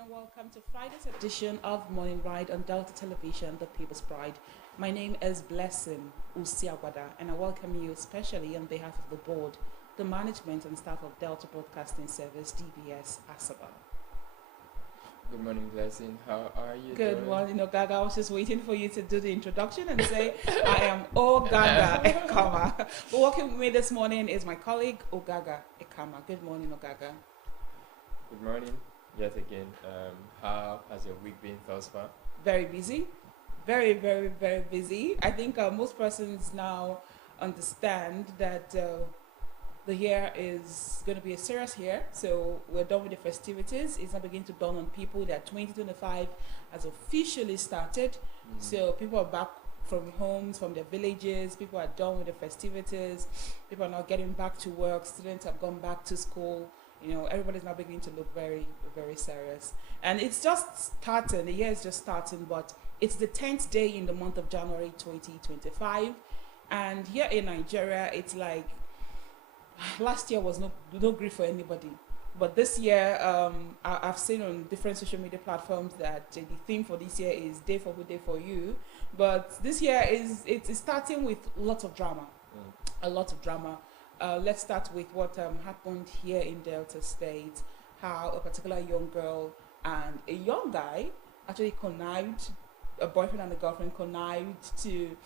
and welcome to Friday's edition of Morning Ride on Delta Television, The People's Pride. My name is Blessing Usiagwada, and I welcome you especially on behalf of the board, the management and staff of Delta Broadcasting Service, DBS, Asaba. Good morning, Blessing. How are you Good doing? morning, Ogaga. I was just waiting for you to do the introduction and say, I am Ogaga Ekama. But working with me this morning is my colleague, Ogaga Ekama. Good morning, Ogaga. Good morning, yet again. How has your week been thus far? Very busy. Very, very, very busy. I think most persons now understand that the year is going to be a serious year. So we're done with the festivities. It's not beginning to dawn on people that 2025 has officially started. So people are back from homes, from their villages. People are done with the festivities. People are now getting back to work. Students have gone back to school. You know, everybody's now beginning to look very, very serious. And it's just starting. The year is just starting, but it's the 10th day in the month of January 2025. And here in Nigeria, it's like last year was no grief for anybody. But this year, I've seen on different social media platforms that the theme for this year is Day for Who, Day for You. But this year it's starting with lots of drama, a lot of drama. Let's start with what happened here in Delta State, how a particular young girl and a young guy actually connived, a boyfriend and a girlfriend connived to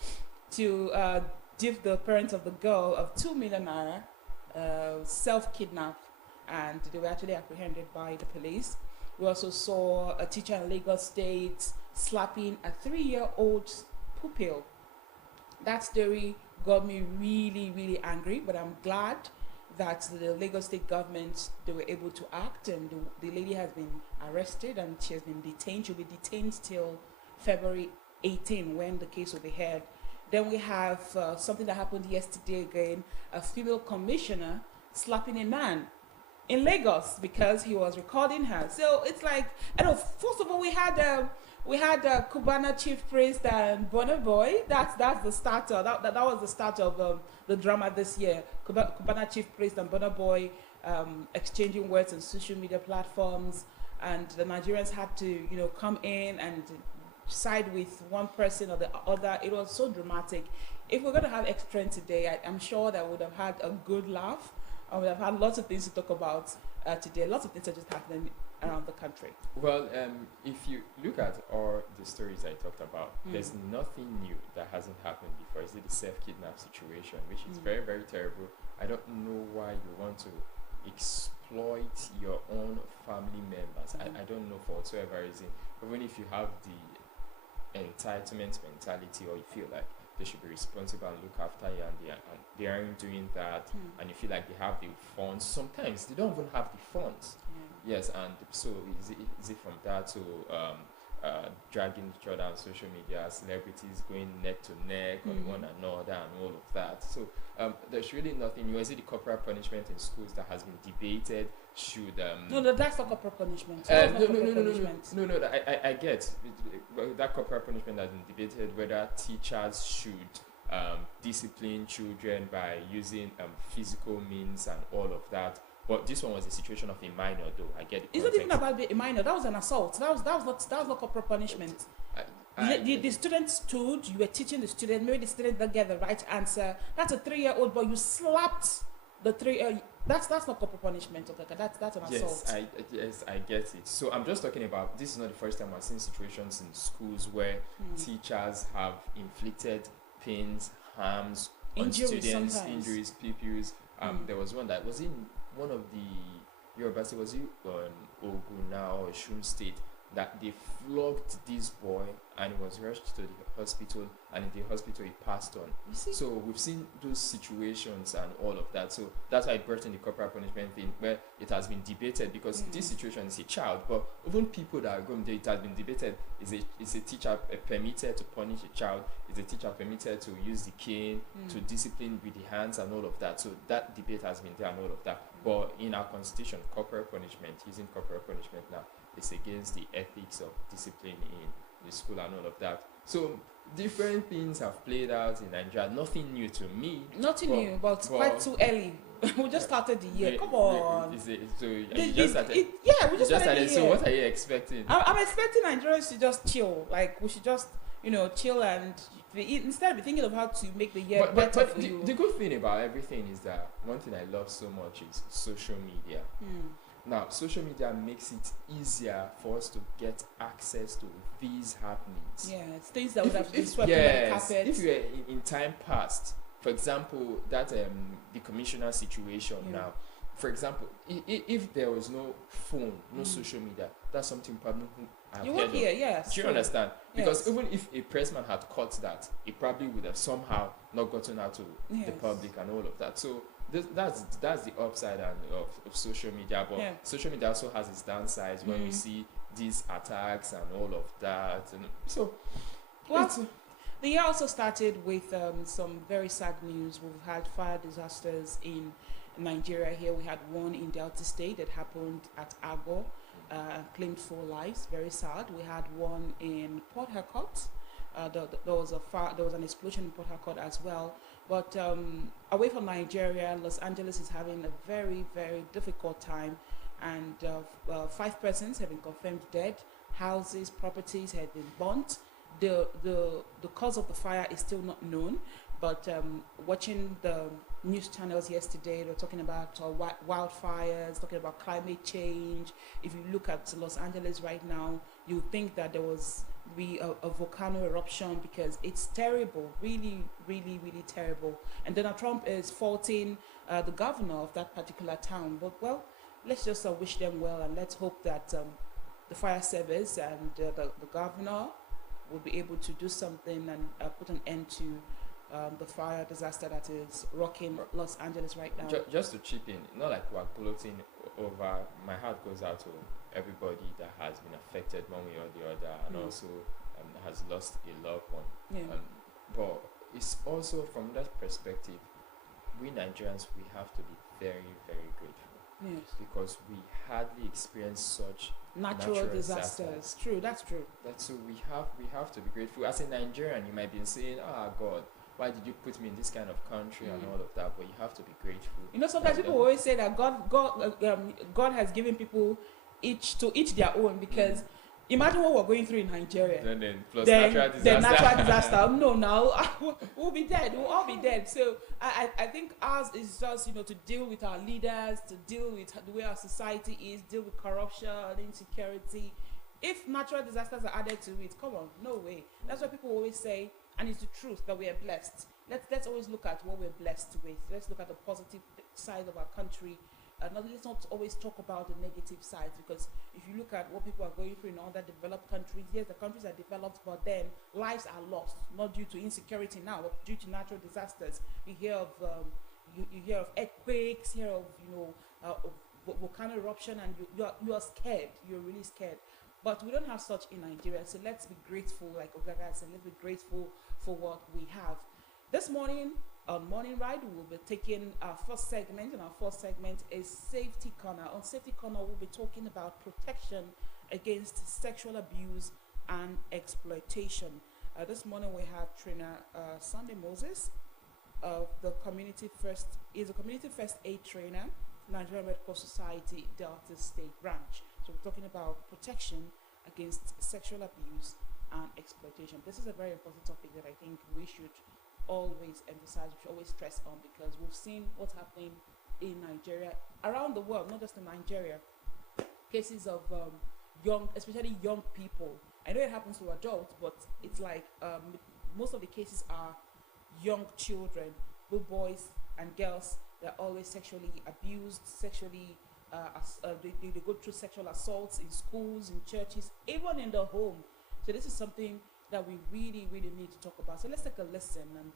give the parents of the girl of 2 million naira self-kidnap, and they were actually apprehended by the police. We also saw a teacher in Lagos State slapping a 3-year-old pupil. That story got me really, really angry, but I'm glad that the Lagos State government, they were able to act, and the lady has been arrested and she has been detained. She'll be detained till February 18 when the case will be heard. Then we have something that happened yesterday again, a female commissioner slapping a man in Lagos because he was recording her. So it's like, I know, first of all, we had Cubana Chief Priest and Burna Boy. That's the starter. That was the start of the drama this year. Cubana Chief Priest and Burna Boy exchanging words on social media platforms, and the Nigerians had to, you know, come in and side with one person or the other. It was so dramatic. If we're going to have extra today, I'm sure that we would have had a good laugh. I would have had lots of things to talk about today. Lots of things are just happening around the country. Well, if you look at all the stories I talked about, there's nothing new that hasn't happened before. Is it the self-kidnap situation, which is very, very terrible. I don't know why you want to exploit your own family members. I don't know for whatsoever reason. Even if you have the entitlement mentality, or you feel like they should be responsible and look after you, and they aren't doing that, and you feel like they have the funds. Sometimes they don't even have the funds. Yes, and so is it from that to dragging each other on social media, celebrities going neck to neck on one another and all of that. So there's really nothing new. Is it the corporal punishment in schools that has been debated? Should No, that's not corporal punishment. No, I get that corporal punishment has been debated, whether teachers should discipline children by using physical means and all of that. But this one was a situation of a minor, though. I get it. It's not even about a minor. That was an assault. That was not corporal punishment. The student stood. You were teaching the student. Maybe the student didn't get the right answer. That's a 3-year-old boy. You slapped the 3. That's not corporal punishment. Okay, that's an assault. Yes, I get it. So I'm just talking about. This is not the first time I've seen situations in schools where teachers have inflicted pains, harms on students, sometimes. Injuries, pupils. There was one that was in one of the Yoruba State, was it Oguna or Osun State, that they flogged this boy and he was rushed to the hospital, and in the hospital he passed on. So we've seen those situations and all of that. So that's why I brought in the corporal punishment thing, where it has been debated, because this situation is a child, but even people that are going there, it has been debated. Is a teacher permitted to punish a child? Is a teacher permitted to use the cane, to discipline with the hands and all of that? So that debate has been there and all of that. But in our constitution, corporal punishment, using corporal punishment now, is against the ethics of discipline in the school and all of that. So different things have played out in Nigeria. Nothing new to me. Nothing new, but quite too early. We just started the year. The- Come the- on. so you The- just the- started. yeah, we You just just started the started. So year. what are you expecting? I'm expecting Nigerians to just chill. Like we should just, chill and instead be thinking of how to make the year But better for you. the good thing about everything is that one thing I love so much is social media. Now, social media makes it easier for us to get access to these happenings. Yeah, it's things that would have been swept yes, under the carpet. if you were in time past, for example, that the commissioner situation Yeah. now, for example, if there was no phone, no social media, that's something probably I've You heard work of. here, yes. Do you true. understand? Because Yes. even if a pressman had caught that, it probably would have somehow not gotten out to the Yes. public and all of that. So that's the upside of social media. But Yeah. social media also has its downsides when we see these attacks and all of that. And so, Well, it's, the year also started with some very sad news. We've had fire disasters in Nigeria here. We had one in Delta State that happened at Agbo, claimed 4 lives. Very sad. We had one in Port Harcourt. There was an explosion in Port Harcourt as well. But away from Nigeria, Los Angeles is having a very, very difficult time, and 5 persons have been confirmed dead. Houses, properties have been burnt. The cause of the fire is still not known, but watching the news channels yesterday, they were talking about wildfires, talking about climate change. If you look at Los Angeles right now, you think that there was a volcano eruption, because it's terrible, really, really, really terrible. And Donald Trump is faulting the governor of that particular town. But well, let's just wish them well, and let's hope that the fire service and the governor will be able to do something and put an end to the fire disaster that is rocking Los Angeles right now. just to chip in, not like we're gloating over. My heart goes out to everybody that has been affected one way or the other, and also has lost a loved one. Yeah. But it's also from that perspective, we Nigerians, we have to be very, very grateful, Yes. because we hardly experience such Natural disasters. True, that's true. so we have to be grateful. As a Nigerian, you might be saying, "Ah, God, why did you put me in this kind of country and all of that?" But you have to be grateful. Sometimes And, people always say that God has given people each their own, because imagine what we're going through in Nigeria. then plus Then natural disaster. natural disaster. No, now we'll be dead. We'll all be dead. So I think ours is just to deal with our leaders, to deal with the way our society is, deal with corruption, insecurity. If natural disasters are added to it, come on, no way. That's why people always say, and it's the truth, that we are blessed. Let's always look at what we're blessed with. Let's look at the positive side of our country. Let's not always talk about the negative sides, because if you look at what people are going through in other developed countries, yes, the countries are developed, but then lives are lost, not due to insecurity now, but due to natural disasters. You hear of you hear of earthquakes, hear of volcano eruption, and you are scared. You're really scared. But we don't have such in Nigeria, so let's be grateful, like Ogaga said, let's be grateful for what we have. This morning, on Morning Ride, we will be taking our first segment, and our first segment is Safety Corner. On Safety Corner, we'll be talking about protection against sexual abuse and exploitation. This morning, we have trainer Sunday Moses of the Community First. He's a Community First Aid trainer, Nigerian Red Cross Society, Delta State Branch. So we're talking about protection against sexual abuse and exploitation. This is a very important topic that I think we should always emphasize, we should always stress on, because we've seen what's happening in Nigeria, around the world, not just in Nigeria. Cases of especially young people. I know it happens to adults, but it's like most of the cases are young children, both boys and girls. They're always sexually abused, sexually they go through sexual assaults in schools, in churches, even in the home. So this is something that we really, really need to talk about. So let's take a listen, and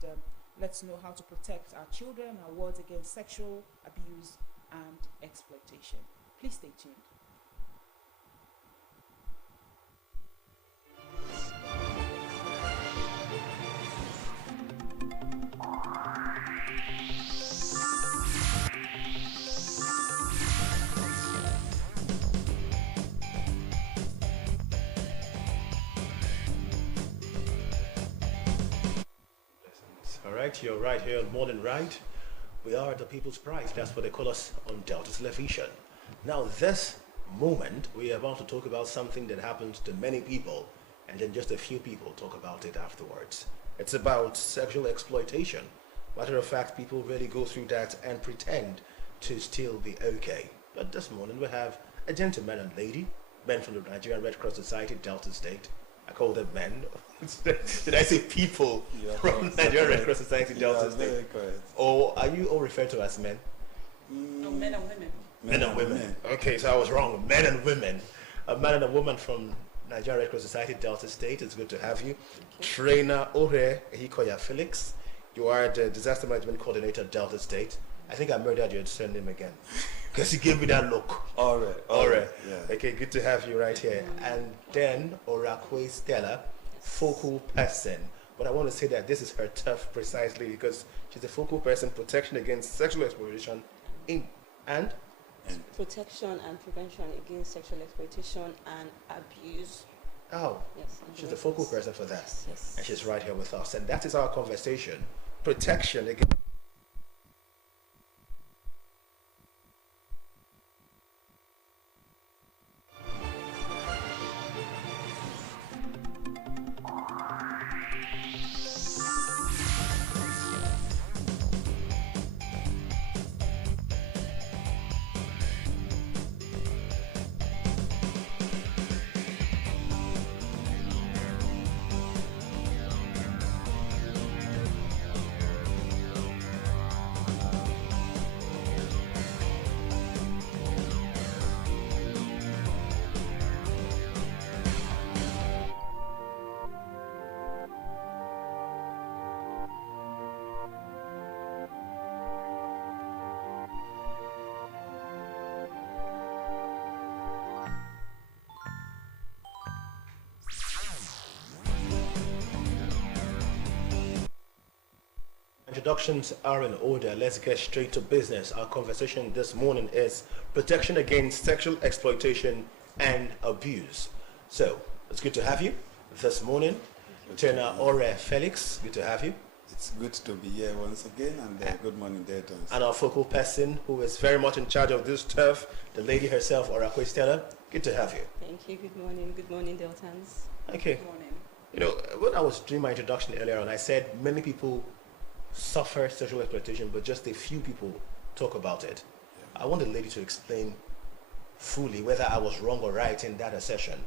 let's know how to protect our children, our words against sexual abuse and exploitation. Please stay tuned. All right, you're right here on Morning Ride We are the people's prize. That's what they call us on Delta Television. Now, this moment, we are about to talk about something that happens to many people, and then just a few people talk about it afterwards. It's about sexual exploitation. Matter of fact, people really go through that and pretend to still be okay. But this morning, we have a gentleman and lady, men from the Nigerian Red Cross Society, Delta State. I call them men. Did I say people from Nigerian Red Cross Society, Delta State? Or are you all referred to as men? No, men and women. Men and women. Okay, so I was wrong. Men and women. A man and a woman from Nigerian Red Cross Society, Delta State. It's good to have you. Trainer Ore Ehikoya Felix. You are the Disaster Management Coordinator, Delta State. I think I murdered your surname again. Because you gave me that look. Ore. Yeah. Okay, good to have you right here. And then Orakwe Stella, focal person. But I want to say that this is her turf precisely because she's a focal person, protection against sexual exploitation and protection and prevention against sexual exploitation and abuse. Oh, yes, she's the focal person for that. Yes. And she's right here with us. And that is our conversation. Protection against introductions are in order. Let's get straight to business. Our conversation this morning is protection against sexual exploitation and abuse. So, it's good to have you this morning. Trainer Ore Felix, good to have you. It's good to be here once again, and good morning, Deltans. And our focal person who is very much in charge of this turf, the lady herself, Orakwe Stella, good to have you. Thank you. Good morning, Deltans. Okay. Good morning. You know, when I was doing my introduction earlier on, I said many people suffer sexual exploitation, but just a few people talk about it. I want the lady to explain fully whether I was wrong or right in that assertion,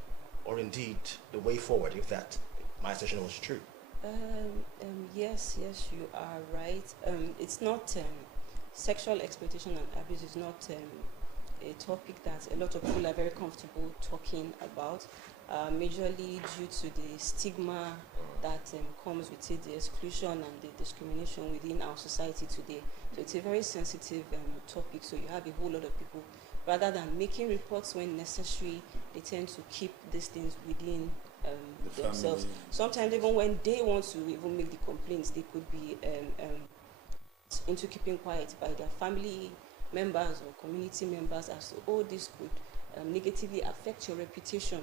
or indeed the way forward if that my assertion was true. Yes, you are right. It's not sexual exploitation and abuse is not a topic that a lot of people are very comfortable talking about, majorly due to the stigma that comes with it, the exclusion and the discrimination within our society today. So it's a very sensitive topic, so you have a whole lot of people, rather than making reports when necessary, they tend to keep these things within themselves. Sometimes even when they want to even make the complaints, they could be into keeping quiet by their family members or community members as to, oh, this could negatively affect your reputation.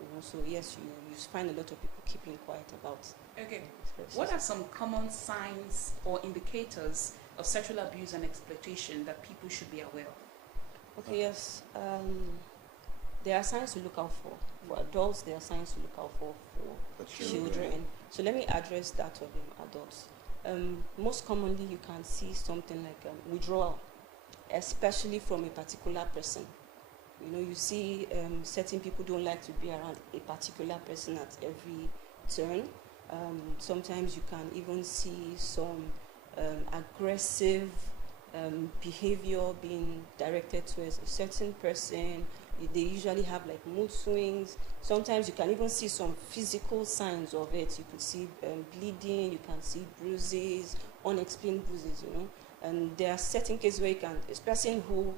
You know, so yes, you find a lot of people keeping quiet about. Okay. What are some common signs or indicators of sexual abuse and exploitation that people should be aware of? Okay, yes. There are signs to look out for. For adults, there are signs to look out for children. So let me address that of adults. Most commonly, you can see something like withdrawal, especially from a particular person. You know, you see certain people don't like to be around a particular person at every turn. Sometimes you can even see some aggressive behavior being directed towards a certain person. They usually have like mood swings. Sometimes you can even see some physical signs of it. You could see bleeding, you can see bruises, unexplained bruises, you know. And there are certain cases where you can, a person who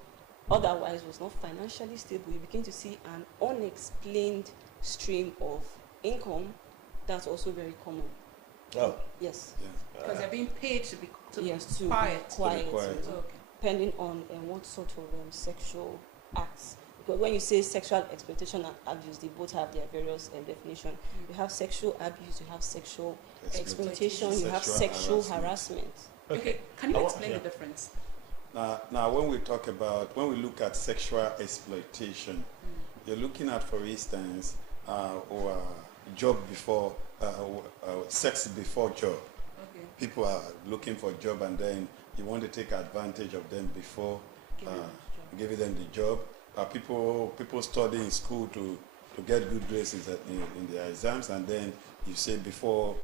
otherwise was not financially stable, you begin to see an unexplained stream of income. That's also very common. Oh. Yes. Because they're being paid to be quiet. quiet. Okay. Depending on what sort of sexual acts because when you say sexual exploitation and abuse, they both have their various definition. You have sexual abuse, you have sexual exploitation, you have sexual harassment. Okay, can you explain the difference? Now, when we look at sexual exploitation, you're looking at, for instance, job before, sex before job. Okay. People are looking for a job, and then you want to take advantage of them before giving them the job. People study in school to get good grades in their exams, and then you say before.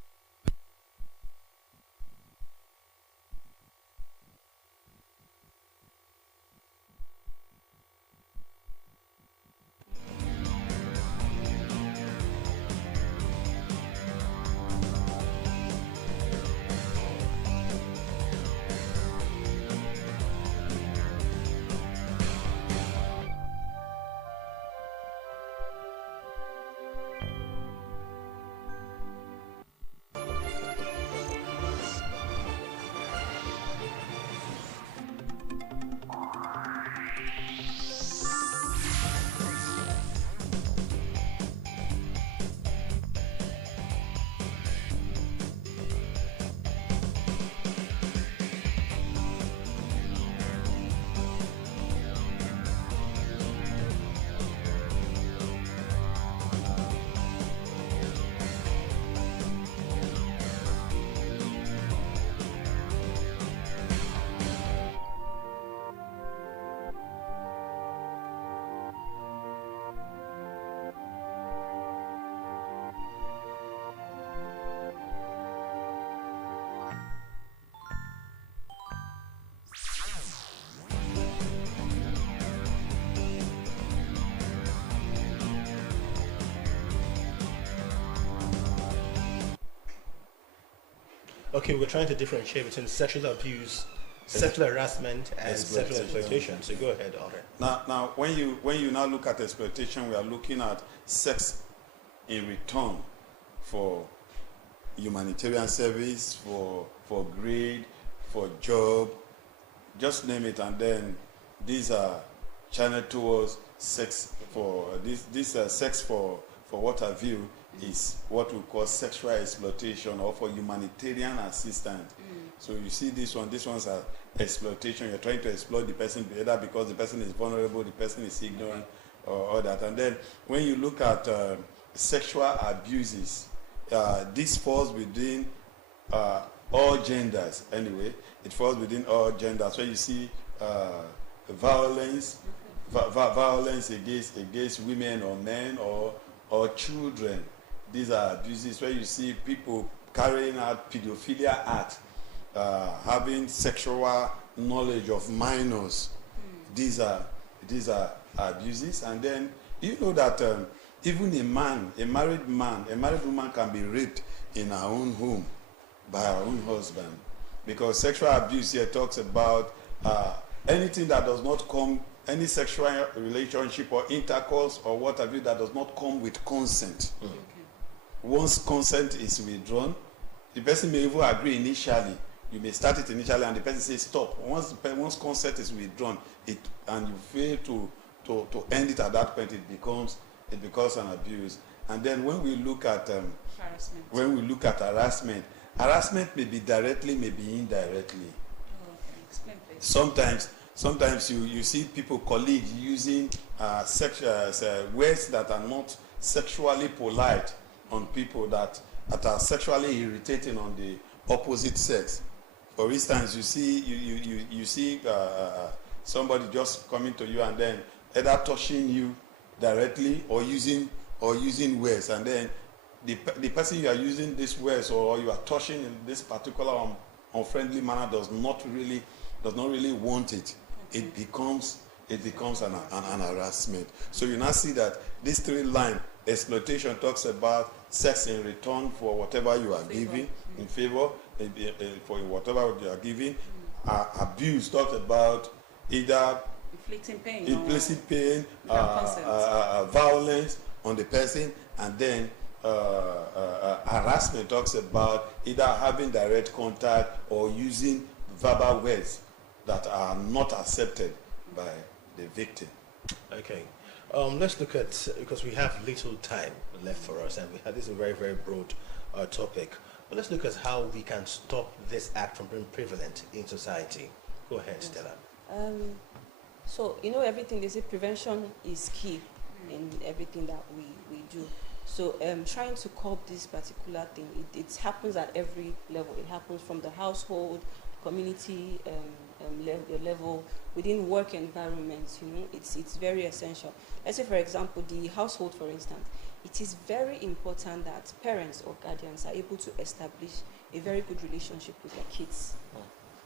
Okay, we're trying to differentiate between sexual abuse, sexual harassment, and sexual exploitation. So go ahead, Alder. Now, when you now look at exploitation, we are looking at sex in return for humanitarian service, for grade, for job, just name it, and then these are channeled towards sex for sex for what have you is what we call sexual exploitation or for humanitarian assistance. So you see these ones are exploitation. You're trying to exploit the person either because the person is vulnerable, the person is ignorant, or all that. And then when you look at sexual abuses, this falls within all genders anyway. It falls within all genders. So you see violence against women or men or children. These are abuses where you see people carrying out pedophilia acts, having sexual knowledge of minors. These are abuses. And then you know that even a married woman can be raped in her own home by her own husband, because sexual abuse here talks about anything that does not come, any sexual relationship or intercourse or what have you that does not come with consent. Once consent is withdrawn, the person may even agree initially. You may start it initially and the person says stop. Once consent is withdrawn, and you fail to end it at that point, it becomes an abuse. And then when we look at harassment, harassment may be directly, may be indirectly. Okay. Explain, please. Sometimes you see people, colleagues, using words that are not sexually polite on people that are sexually irritating on the opposite sex. For instance, you see somebody just coming to you and then either touching you directly or using words, and then the person you are using these words or you are touching in this particular unfriendly manner does not really want it. It becomes an harassment. So you now see that this three line exploitation talks about sex in return for whatever you are giving, in favor for whatever you are giving. Abuse talks about either inflicting pain, violence on the person, and then harassment talks about either having direct contact or using verbal words that are not accepted by the victim. Okay. Let's look at, because we have little time left for us, and we have this is a very, very broad topic. But let's look at how we can stop this act from being prevalent in society. Go ahead, Stella. So, you know, everything they say prevention is key in everything that we do. So, trying to curb this particular thing, it happens at every level. It happens from the household, community level, within work environments. You know, it's very essential. Let's say, for example, the household, for instance. It is very important that parents or guardians are able to establish a very good relationship with their kids.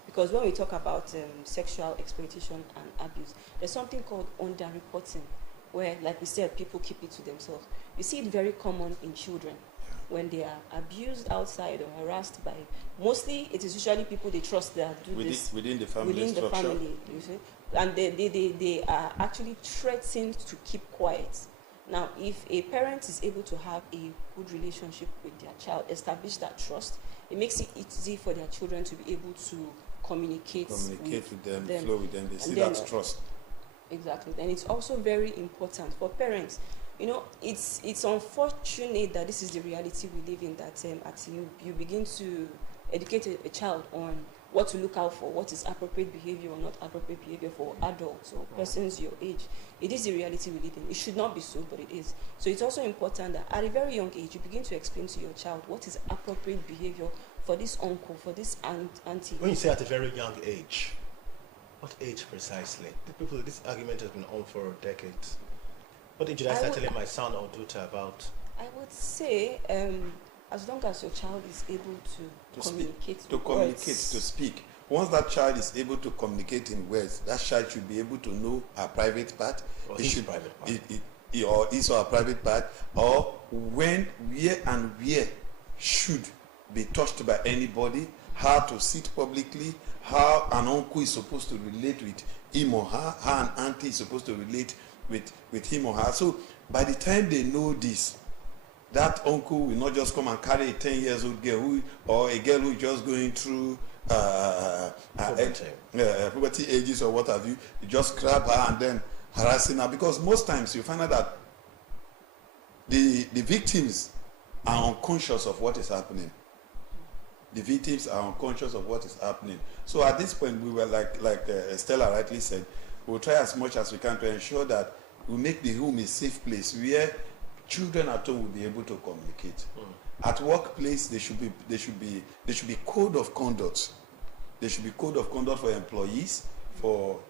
Because when we talk about sexual exploitation and abuse, there's something called underreporting, where, like we said, people keep it to themselves. You see it very common in children. When they are abused outside or harassed by, mostly it is usually people they trust that do this within the family within the structure. family, you see, and they are actually threatened to keep quiet. Now, if a parent is able to have a good relationship with their child, establish that trust, it makes it easy for their children to be able to communicate with them, flow with them. They see then, that trust. Exactly. And it's also very important for parents. You know, it's unfortunate that this is the reality we live in, that you begin to educate a child on what to look out for, what is appropriate behavior or not appropriate behavior for adults or persons your age. It is the reality we live in. It should not be so, but it is. So it's also important that at a very young age, you begin to explain to your child what is appropriate behavior for this uncle, for this auntie. When you say at a very young age, what age precisely? This argument has been on for decades. What age did I start telling my son or daughter about? I would say, as long as your child is able to communicate, to speak. Once that child is able to communicate in words, that child should be able to know a private part. Or his private part. Or his or a private part, or when, where, and where should be touched by anybody, how to sit publicly, how an uncle is supposed to relate with him or her, how an auntie is supposed to relate with him or her. So by the time they know this, that uncle will not just come and carry a 10-year-old girl or a girl who is just going through puberty ages or what have you. You just grab her and then harassing her, because most times you find out that the victims are unconscious of what is happening. The victims are unconscious of what is happening. So at this point, we were like Stella rightly said, we'll try as much as we can to ensure that we make the home a safe place where children at home will be able to communicate. At workplace, there should be code of conduct. There should be code of conduct for employees, for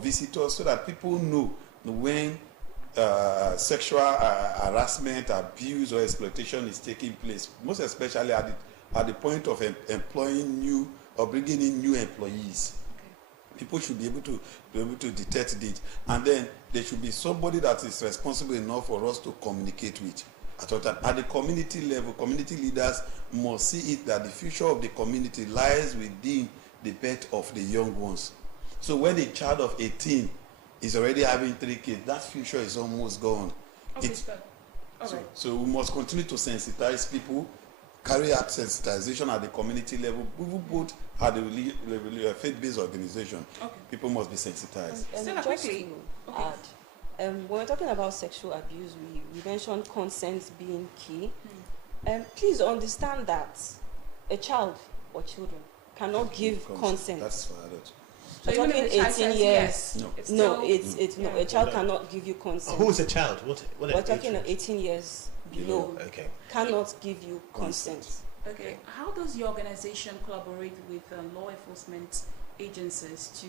visitors, so that people know when sexual harassment, abuse, or exploitation is taking place. Most especially at the point of employing new or bringing in new employees. People should be able to detect it, and then there should be somebody that is responsible enough for us to communicate with. At the community level, community leaders must see it that the future of the community lies within the birth of the young ones. So when a child of 18 is already having 3 kids, that future is almost gone. Okay, so we must continue to sensitize people, carry out sensitization at the community level. We will both at the faith-based organization. Okay. People must be sensitized. Just quickly, when we're talking about sexual abuse, we mentioned consent being key. Please understand that a child or children cannot give consent. That's for adults. So we're talking 18 years. Yes. No. A child cannot give you consent. Who is a child? We're talking 18 years below. Okay. Cannot give you consent. Okay. How does your organization collaborate with law enforcement agencies to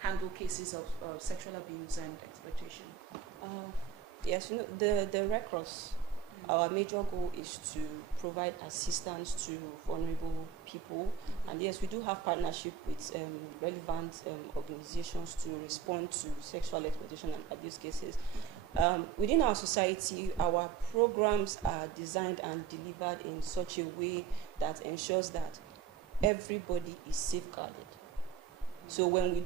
handle cases of sexual abuse and exploitation? Yes, you know, the Red Cross, our major goal is to provide assistance to vulnerable people. And yes, we do have partnership with relevant organizations to respond to sexual exploitation and abuse cases. Within our society, our programs are designed and delivered in such a way that ensures that everybody is safeguarded. So when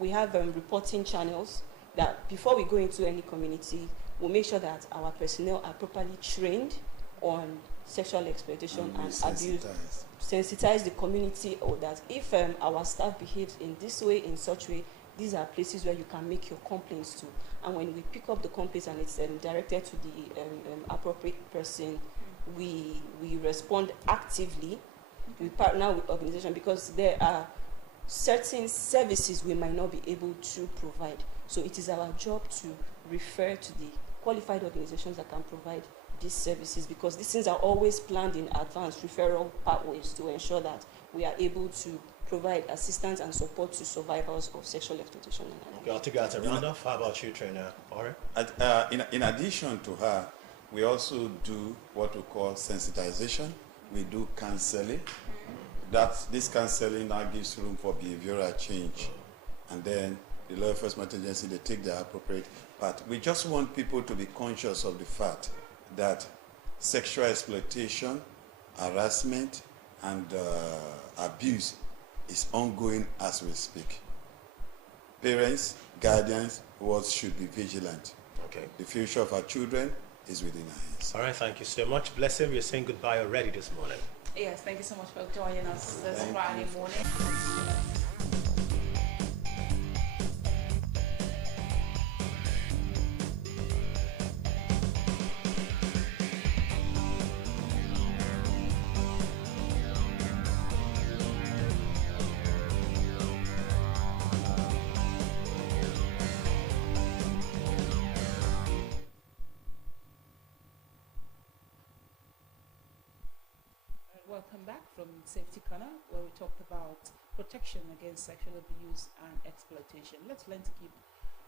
we have reporting channels that before we go into any community, we'll make sure that our personnel are properly trained on sexual exploitation and abuse. Sensitize the community, or that if our staff behaves in this way, in such way, these are places where you can make your complaints to. And when we pick up the complaints and it's directed to the appropriate person, we respond actively. We partner with organizations because there are certain services we might not be able to provide. So it is our job to refer to the qualified organizations that can provide these services, because these things are always planned in advance, referral pathways, to ensure that we are able to provide assistance and support to survivors of sexual exploitation. Okay, I'll take that as a round-off. How about you, Trainer Ore? In addition to her, we also do what we call sensitization. We do counseling. This counseling now gives room for behavioral change. And then the law enforcement agency, they take their appropriate part. We just want people to be conscious of the fact that sexual exploitation, harassment, and abuse is ongoing as we speak. Parents, guardians, what should be vigilant. Okay. The future of our children is within our hands. All right, thank you so much. Blessing, we're saying goodbye already this morning. Yes, thank you so much for joining us this Friday morning. Welcome back from Safety Corner, where we talked about protection against sexual abuse and exploitation. Let's learn to keep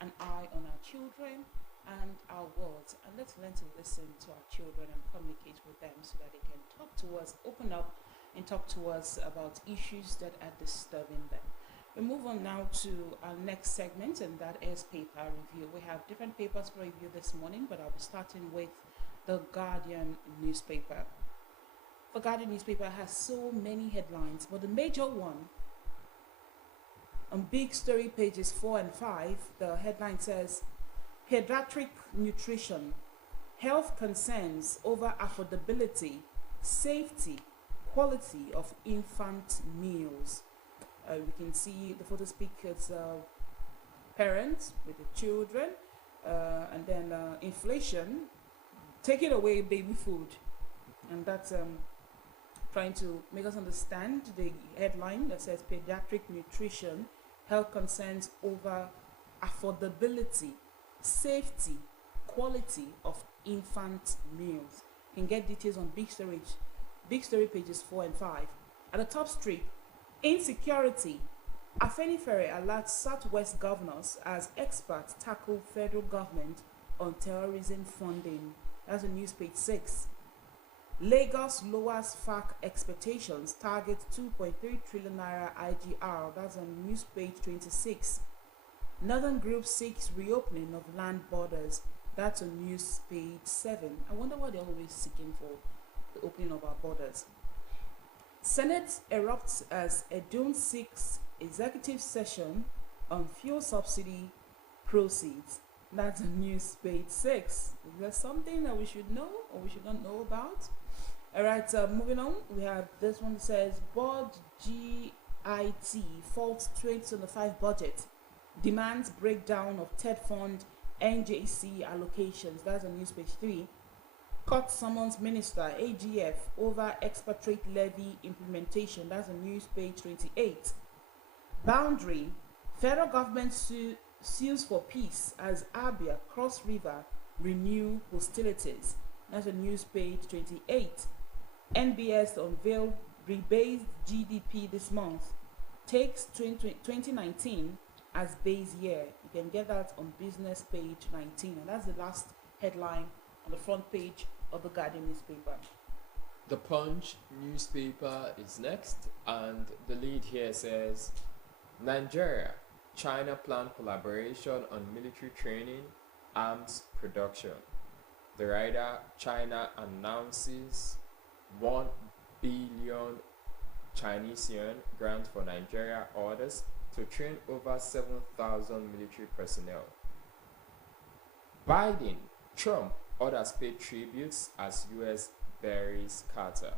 an eye on our children and our world, and let's learn to listen to our children and communicate with them so that they can talk to us, open up and talk to us about issues that are disturbing them. We move on now to our next segment, and that is paper review. We have different papers for review this morning, but I'll be starting with the Guardian newspaper. The Guardian newspaper has so many headlines, but the major one, on big story pages 4 and 5, the headline says, Pediatric Nutrition, Health Concerns over Affordability, Safety, Quality of Infant Meals. We can see the photo speaks parents with the children, and then inflation, taking away baby food. And that's trying to make us understand the headline that says Pediatric Nutrition, Health Concerns over Affordability, Safety, Quality of Infant Meals. You can get details on big story pages 4 and 5. At the top strip, Insecurity, Afenifere alerts Southwest governors as experts tackle federal government on terrorism funding. That's on news page 6. Lagos lowers FAC expectations, target 2.3 trillion naira IGR. That's on news page 26. Northern Group seeks reopening of land borders. That's on news page 7. I wonder what they're always seeking for, the opening of our borders. Senate erupts as Edun seeks executive session on fuel subsidy proceeds. That's on news page 6. Is there something that we should know or we should not know about? All right, moving on, we have this one that says Board GIT faults 2025 budget, demands breakdown of TED fund NJC allocations. That's on news page 3. Court summons minister AGF over expatriate levy implementation. That's on news page 28. Boundary, federal government sues for peace as Abia Cross River renew hostilities. That's on news page 28. NBS unveiled rebased GDP this month, takes 2019 as base year. You can get that on business page 19, and that's the last headline on the front page of the Guardian newspaper. The Punch newspaper is next, and the lead here says, Nigeria, China plan collaboration on military training, arms production. The writer, China announces 1 billion Chinese yuan grant for Nigeria orders to train over 7,000 military personnel. Biden, Trump orders pay tributes as US buries Carter.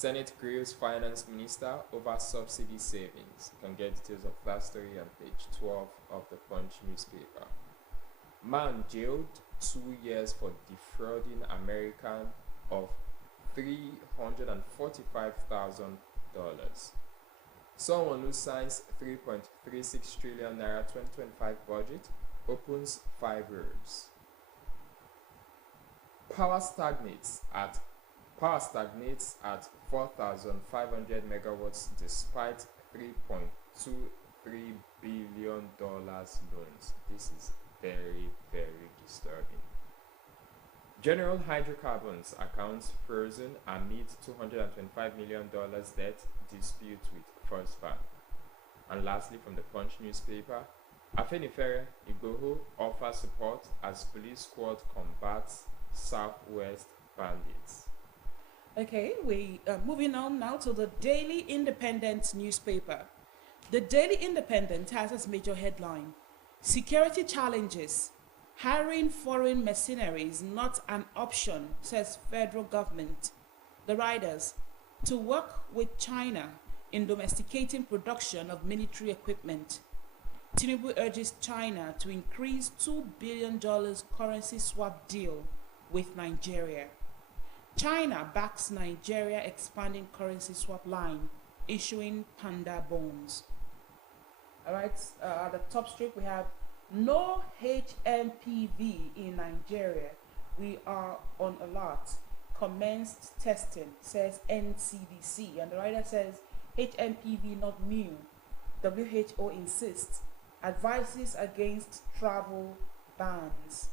Senate grills finance minister over subsidy savings. You can get details of that story on page 12 of the Punch newspaper. Man jailed 2 years for defrauding American of $345,000. Someone who signs 3.36 trillion naira 2025 budget opens 5 roads. Power stagnates at 4,500 megawatts despite $3.23 billion loans. This is very, very disturbing. General Hydrocarbons accounts frozen amid $225 million debt dispute with First Bank. And lastly, from the Punch newspaper, Afenifere Igboho offers support as police squad combats Southwest bandits. Okay, we are moving on now to the Daily Independent newspaper. The Daily Independent has its major headline: Security challenges. Hiring foreign mercenaries not an option, says federal government. The riders, to work with China in domesticating production of military equipment. Tinubu urges China to increase $2 billion currency swap deal with Nigeria. China backs Nigeria expanding currency swap line, issuing panda bonds. All right, at the top strip we have no HMPV in Nigeria. We are on alert. Commenced testing, says NCDC. And the writer says HMPV not new. WHO insists. Advises against travel bans.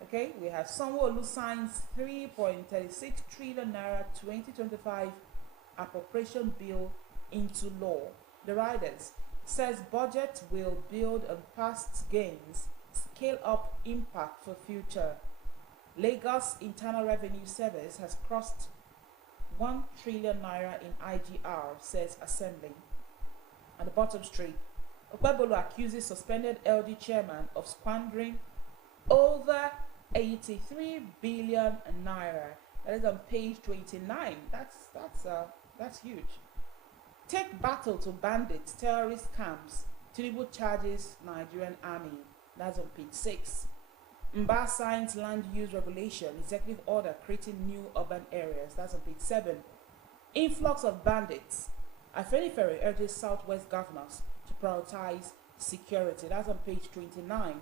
Okay, we have Sanwo-Olu signs 3.36 trillion naira 2025 appropriation bill into law. The riders says budget will build on past gains, scale up impact for future. Lagos Internal Revenue Service has crossed 1 trillion naira in IGR, says Assembly. On the bottom strip, Okpebholo accuses suspended LD chairman of squandering over 83 billion naira. That is on page 29. That's huge. Take battle to bandits, terrorist camps. Tinubu charges Nigerian army. That's on page 6. Mba signs land use regulation, executive order creating new urban areas. That's on page 7. Influx of bandits. Afenifere urges Southwest governors to prioritize security. That's on page 29.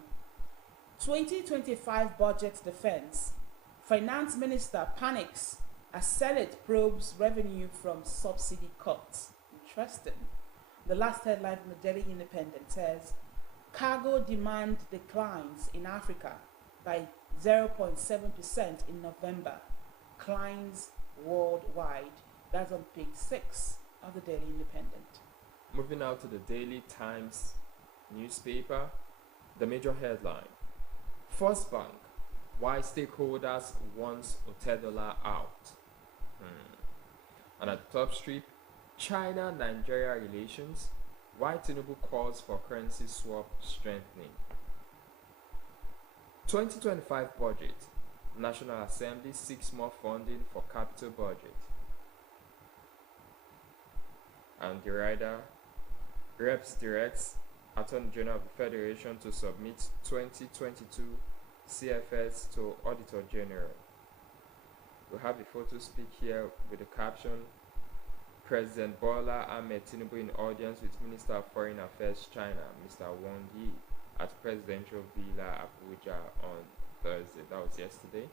2025 budget defense. Finance minister panics as Senate probes revenue from subsidy cuts. Interesting. The last headline from the Daily Independent says, cargo demand declines in Africa by 0.7% in November. Climbs worldwide. That's on page 6 of the Daily Independent. Moving out to the Daily Times newspaper, the major headline: First Bank, why stakeholders wants Otedola out. And at the top strip, China-Nigeria relations, why Tinubu calls for currency swap strengthening. 2025 budget, National Assembly seeks more funding for capital budget. And the rider, Reps directs Attorney General of the Federation to submit 2022 CFS to Auditor General. We have the photo speak here with the caption, President Bola Ahmed Tinubu in audience with Minister of Foreign Affairs China, Mr. Wang Yi, at Presidential Villa Abuja on Thursday. That was yesterday.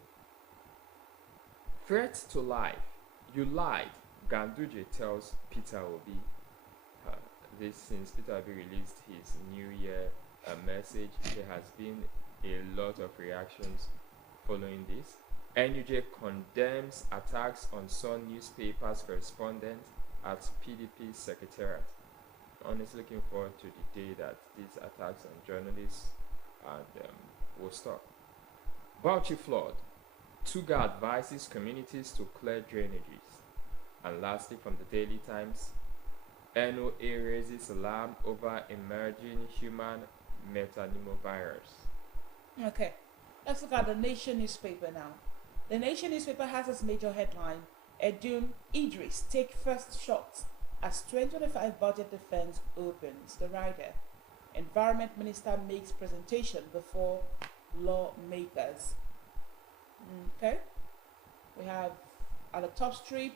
Threat to life. You lied, Ganduje tells Peter Obi. This since Peter Obi released his New Year message, there has been a lot of reactions following this. NUJ condemns attacks on Sun newspaper's correspondent at PDP Secretariat. Honestly looking forward to the day that these attacks on journalists will stop. Bauchi flood. Tuga advises communities to clear drainages. And lastly, from the Daily Times, NOA raises alarm over emerging human metapneumovirus. Okay, let's look at the Nation newspaper now. The Nation newspaper has its major headline: Edun Idris take first shot as 2025 budget defense opens. The rider. Environment Minister makes presentation before lawmakers. Okay. We have at the top strip,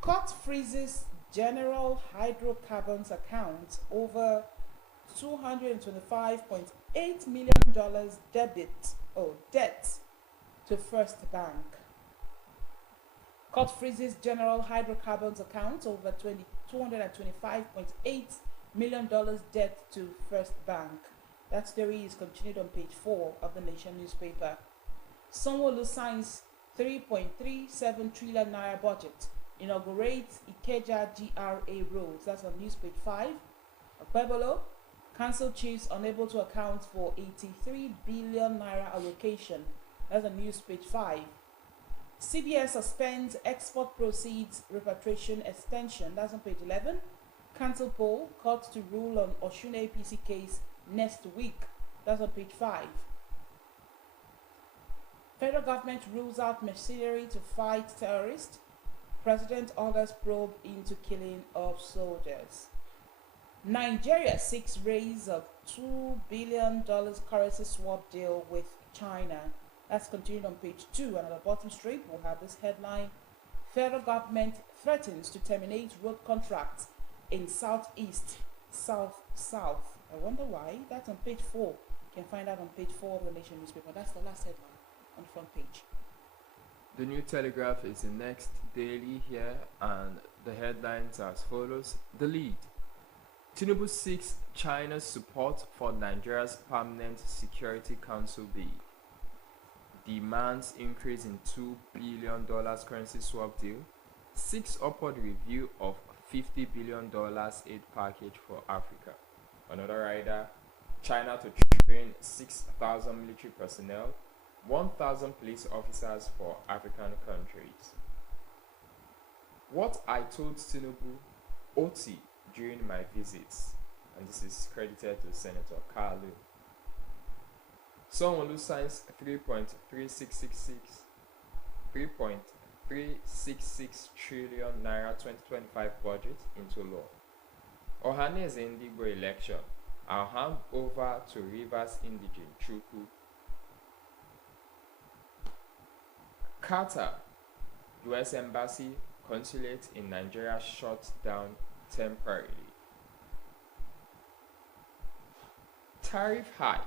court freezes general hydrocarbons account over $225.8 million debt to First Bank. Court freezes general hydrocarbons account over $225.8 million debt to First Bank. That story is continued on page 4 of the Nation newspaper. Sanwo-Olu signs 3.37 trillion naira budget. Inaugurates Ikeja GRA roads. That's on news page 5. Okpebolo, council chiefs unable to account for 83 billion naira allocation. That's on news page 5. CBS suspends export proceeds repatriation extension. That's on page 11. Council poll, court to rule on Osun APC case next week. That's on page 5. Federal government rules out machinery to fight terrorists. President orders probe into killing of soldiers. Nigeria seeks raise of $2 billion currency swap deal with China. That's continued on page 2. And at the bottom strip, we'll have this headline. Federal government threatens to terminate road contracts in Southeast, South. I wonder why. That's on page 4. You can find that on page 4 of the Nation newspaper. That's the last headline on the front page. The New Telegraph is the next daily here, and the headlines are as follows. The lead. Tinubu seeks China's support for Nigeria's permanent Security Council bid. Demands increase in $2 billion currency swap deal. Seeks upward review of $50 billion aid package for Africa. Another rider. China to train 6,000 military personnel. 1,000 police officers for African countries. What I told Tinubu, OT, during my visits, and this is credited to Senator Kalu. Sanwo-Olu signs 3.366 trillion naira 2025 budget into law. Ohanaeze Ndigbo election. I'll hand over to Rivers indigene Chukwu. Qatar, U.S. Embassy, consulate in Nigeria shut down temporarily. Tariff hike.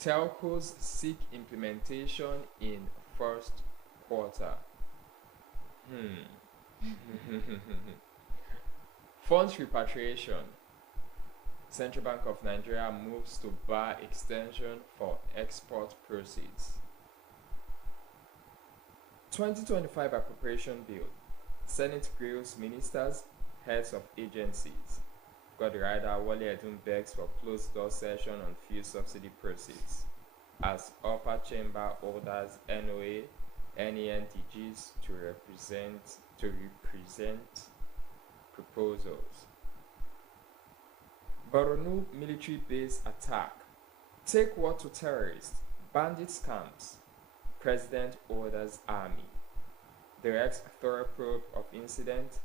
Telcos seek implementation in first quarter. Funds repatriation. Central Bank of Nigeria moves to bar extension for export proceeds. 2025 Appropriation Bill. Senate grills ministers, heads of agencies. Got the rider Wale Edun begs for closed-door session on fuel subsidy proceeds. As upper chamber orders NOA, NENTGs to represent proposals. Borno military base attack. Take war to terrorists. Bandit camps. President orders army. Directs thorough probe of incident.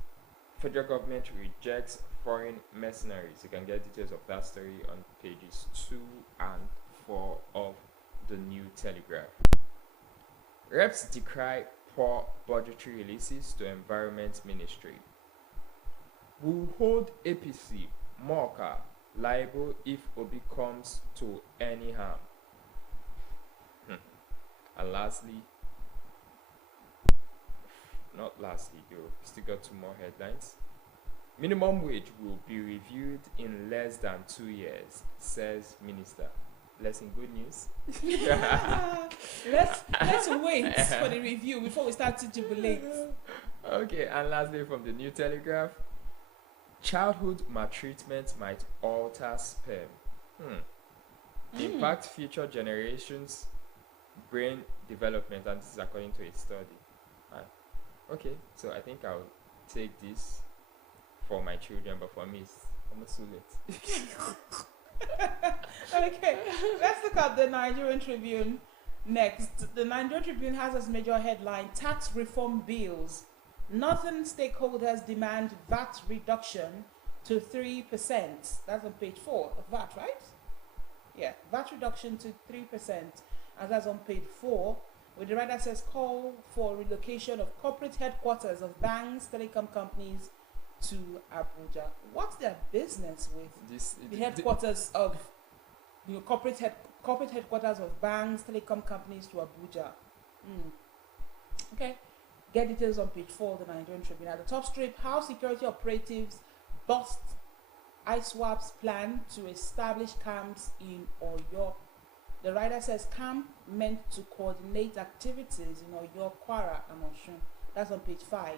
Federal government rejects foreign mercenaries. You can get details of that story on pages 2 and 4 of the New Telegraph. Reps decry poor budgetary releases to Environment Ministry. Will hold APC, Moka, liable if Obi comes to any harm. And lastly, still got 2 more headlines. Minimum wage will be reviewed in less than 2 years, says Minister. Blessing, good news. let's wait for the review before we start to jubilate. Okay, and lastly from the New Telegraph, childhood maltreatment might alter sperm. Impact future generations' brain development, and this is according to a study. Okay, so I think I'll take this for my children, but for me it's almost too late. Okay, let's look at the Nigerian Tribune next. The Nigerian Tribune has as major headline, tax reform bills Northern stakeholders demand VAT reduction to 3%. That's on page 4 of VAT, right? Yeah, VAT reduction to 3%, and that's on page 4. Where the writer says call for relocation of corporate headquarters of banks, telecom companies to Abuja. What's their business with the headquarters of corporate headquarters of banks, telecom companies to Abuja? Okay. Get details on page 4 of the Nigerian Tribune. At the top strip, how security operatives bust ISWAP's plan to establish camps in Oyo. The writer says camp meant to coordinate activities in Oyo, Kwara, and Osun. That's on page 5.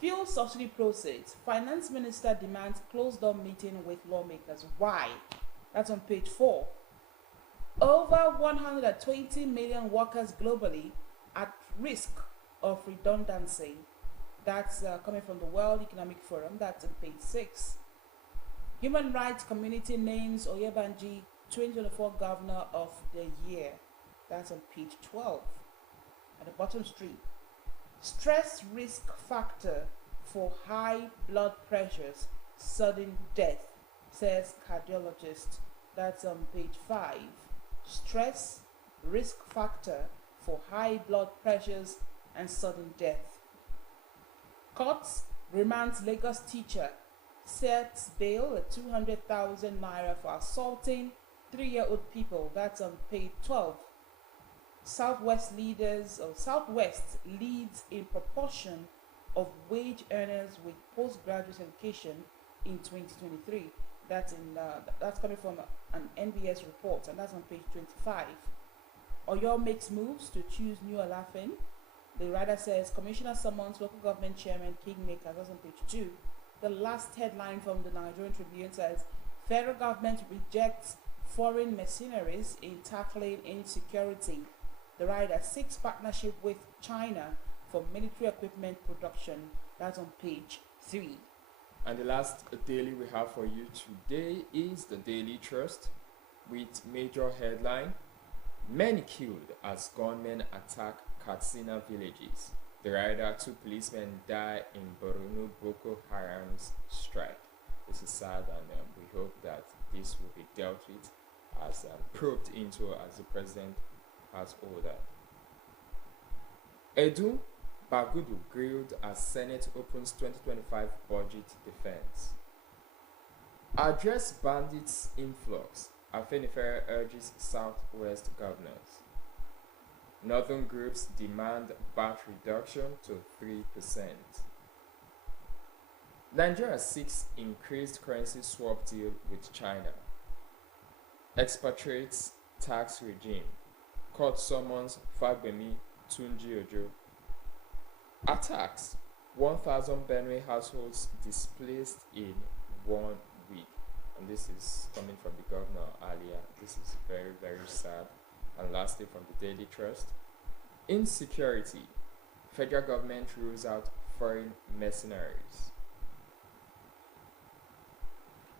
Fuel subsidy proceeds. Finance minister demands closed-door meeting with lawmakers. Why? That's on page 4. Over 120 million workers globally at risk of redundancy. That's coming from the World Economic Forum. That's on page 6. Human Rights Community names Oyebanji 2024 Governor of the Year. That's on page 12. At the bottom strip, stress risk factor for high blood pressures, sudden death, says cardiologist. That's on page 5. Stress risk factor for high blood pressures and sudden death. Courts remands Lagos teacher, sets bail at 200,000 naira for assaulting 3-year-old people. That's on page 12. Southwest leads in proportion of wage earners with postgraduate education in 2023. That's coming from an NBS report, and that's on page 25. Oyo makes moves to choose new Alafin. The writer says Commissioner summons local government chairman Kingmaker. That's on page 2. The last headline from the Nigerian Tribune says federal government rejects foreign mercenaries in tackling insecurity. The writer seeks partnership with China for military equipment production. That's on page 3. And the last daily we have for you today is the Daily Trust with major headline: many killed as gunmen attack Katsina villages. The rider, 2 policemen die in Borno Boko Haram's strike. This is sad, and we hope that this will be dealt with as probed into as the president has ordered. Edu Bagudu grilled as Senate opens 2025 budget defense. Address bandits influx. Afenifere urges Southwest governors. Northern groups demand VAT reduction to 3%. Nigeria seeks increased currency swap deal with China. Expatriates tax regime. Court summons Fagbemi Tunji Ojo. Attacks. 1,000 Benue households displaced in 1 week. And this is coming from the governor earlier. This is very, very sad. And lastly, from the Daily Trust, insecurity. Federal government rules out foreign mercenaries.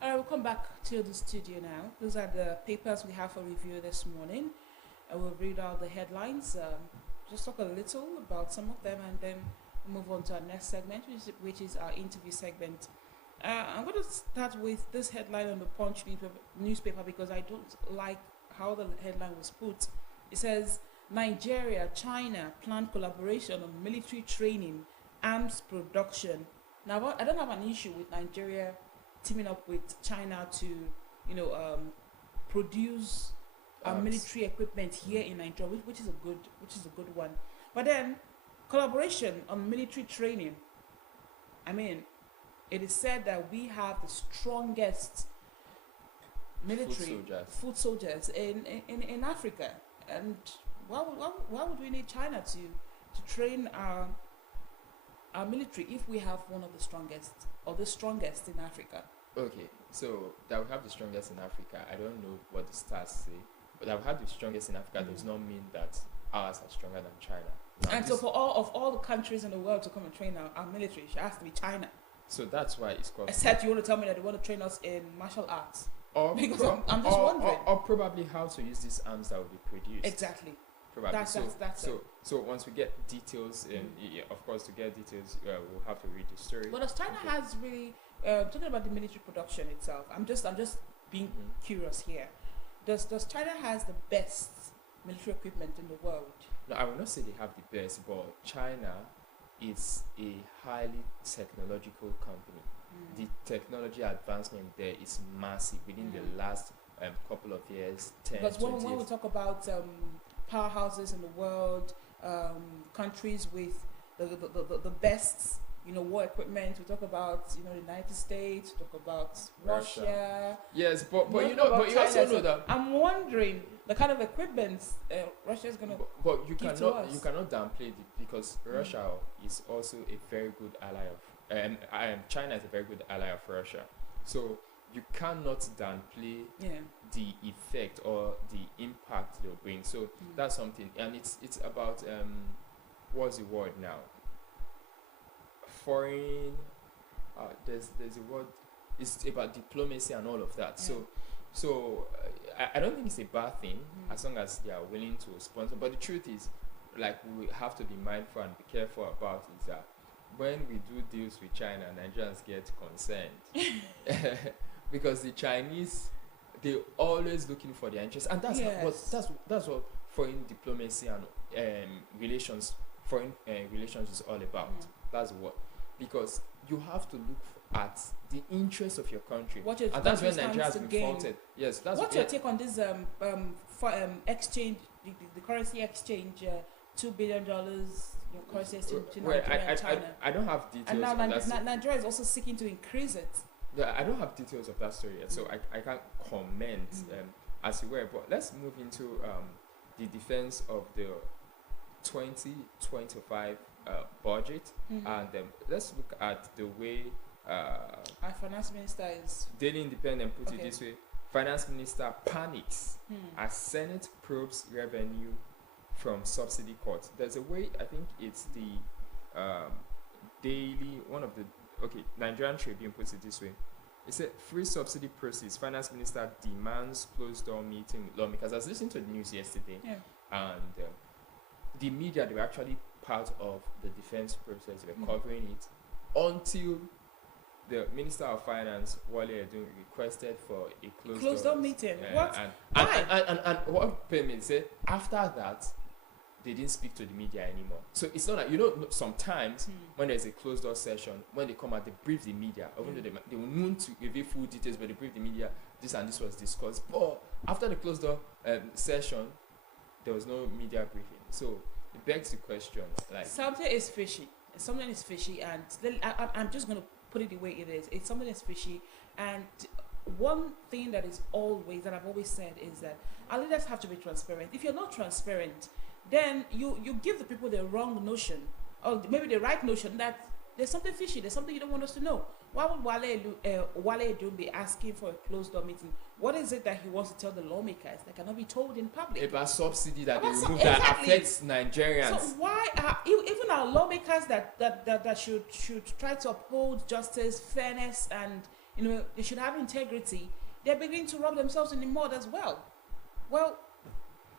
Alright, we'll come back to the studio now. Those are the papers we have for review this morning. I will read out the headlines, just talk a little about some of them, and then move on to our next segment, which is our interview segment. I'm going to start with this headline on the Punch newspaper because I don't like how the headline was put. It says, Nigeria, China planned collaboration on military training, arms production. Now, I don't have an issue with Nigeria teaming up with China to, produce military equipment here in Nigeria, which is a good one. But then, collaboration on military training. I mean, it is said that we have the strongest military foot soldiers in Africa, and why would we need China to train our military if we have one of the strongest or the strongest in Africa? Okay, so that we have the strongest in Africa, I don't know what the stats say, but that we have the strongest in Africa does not mean that ours are stronger than China. Now, and so for all the countries in the world to come and train our military, it has to be China. So that's why it's called. Except you want to tell me that they want to train us in martial arts. Or because I'm just wondering. Or probably how to use these arms that will be produced. Exactly. Probably. That's it. So once we get details, of course, to get details, we'll have to read the story. But does China has really talking about the military production itself? I'm just being curious here. Does China has the best military equipment in the world? No, I will not say they have the best, but China is a highly technological company. The technology advancement there is massive within the last couple of years, 10, Because 20 when we years. talk about powerhouses in the world, countries with the best, war equipment, we talk about, the United States, we talk about Russia. Yes, but we you talk know, about but you China. also know So that. I'm wondering the kind of equipment Russia is gonna. But you give to cannot us. you cannot downplay it because Russia is also a very good ally of China is a very good ally of Russia. So you cannot downplay Yeah. the effect or the impact they'll bring. So that's something, and it's about what's the word now? Foreign. There's a word. It's about diplomacy and all of that. So I don't think it's a bad thing as long as they are willing to sponsor. But the truth is, like, we have to be mindful and be careful about is that when we do deals with China, Nigerians get concerned because the Chinese, they're always looking for their interests, and that's what foreign diplomacy and foreign relations is all about. That's what, because you have to look at the interests of your country, and that's where Nigeria has been faulted. Yes, that's what's your take on this exchange, the currency exchange, $2 billion, currency exchange between Nigeria and China? I don't have details. And now on that. Nigeria is also seeking to increase it. I don't have details of that story yet, so I can't comment as you were. But let's move into the defense of the 2025 budget, and let's look at the way our finance minister is. Daily Independent put it this way: Finance Minister panics as Senate probes revenue from subsidy cuts. There's a way, I think it's the Nigerian Tribune puts it this way. It said, free subsidy proceeds. Finance Minister demands closed door meeting with lawmakers. I was listening to the news yesterday, and the media, they were actually part of the defense process. They were covering it until the Minister of Finance, Wale Edun, requested for a closed door meeting. What? And what payment said, after that, they didn't speak to the media anymore. So it's not like, sometimes when there's a closed door session, when they come out, they brief the media. Even though they will want to reveal full details, but they brief the media, this and this was discussed. But after the closed door session, there was no media briefing. So it begs the question, like, something is fishy, and I'm just going to put it the way it is. It's something that's fishy, and one thing that I've always said is that our leaders have to be transparent. If you're not transparent, then you give the people the wrong notion, or maybe the right notion, that there's something fishy, there's something you don't want us to know. Why would Wale Edun be asking for a closed door meeting? What is it that he wants to tell the lawmakers that cannot be told in public? About subsidy that they remove that affects Nigerians. So why are even our lawmakers that should try to uphold justice, fairness, and they should have integrity, they're beginning to rub themselves in the mud as well? Well,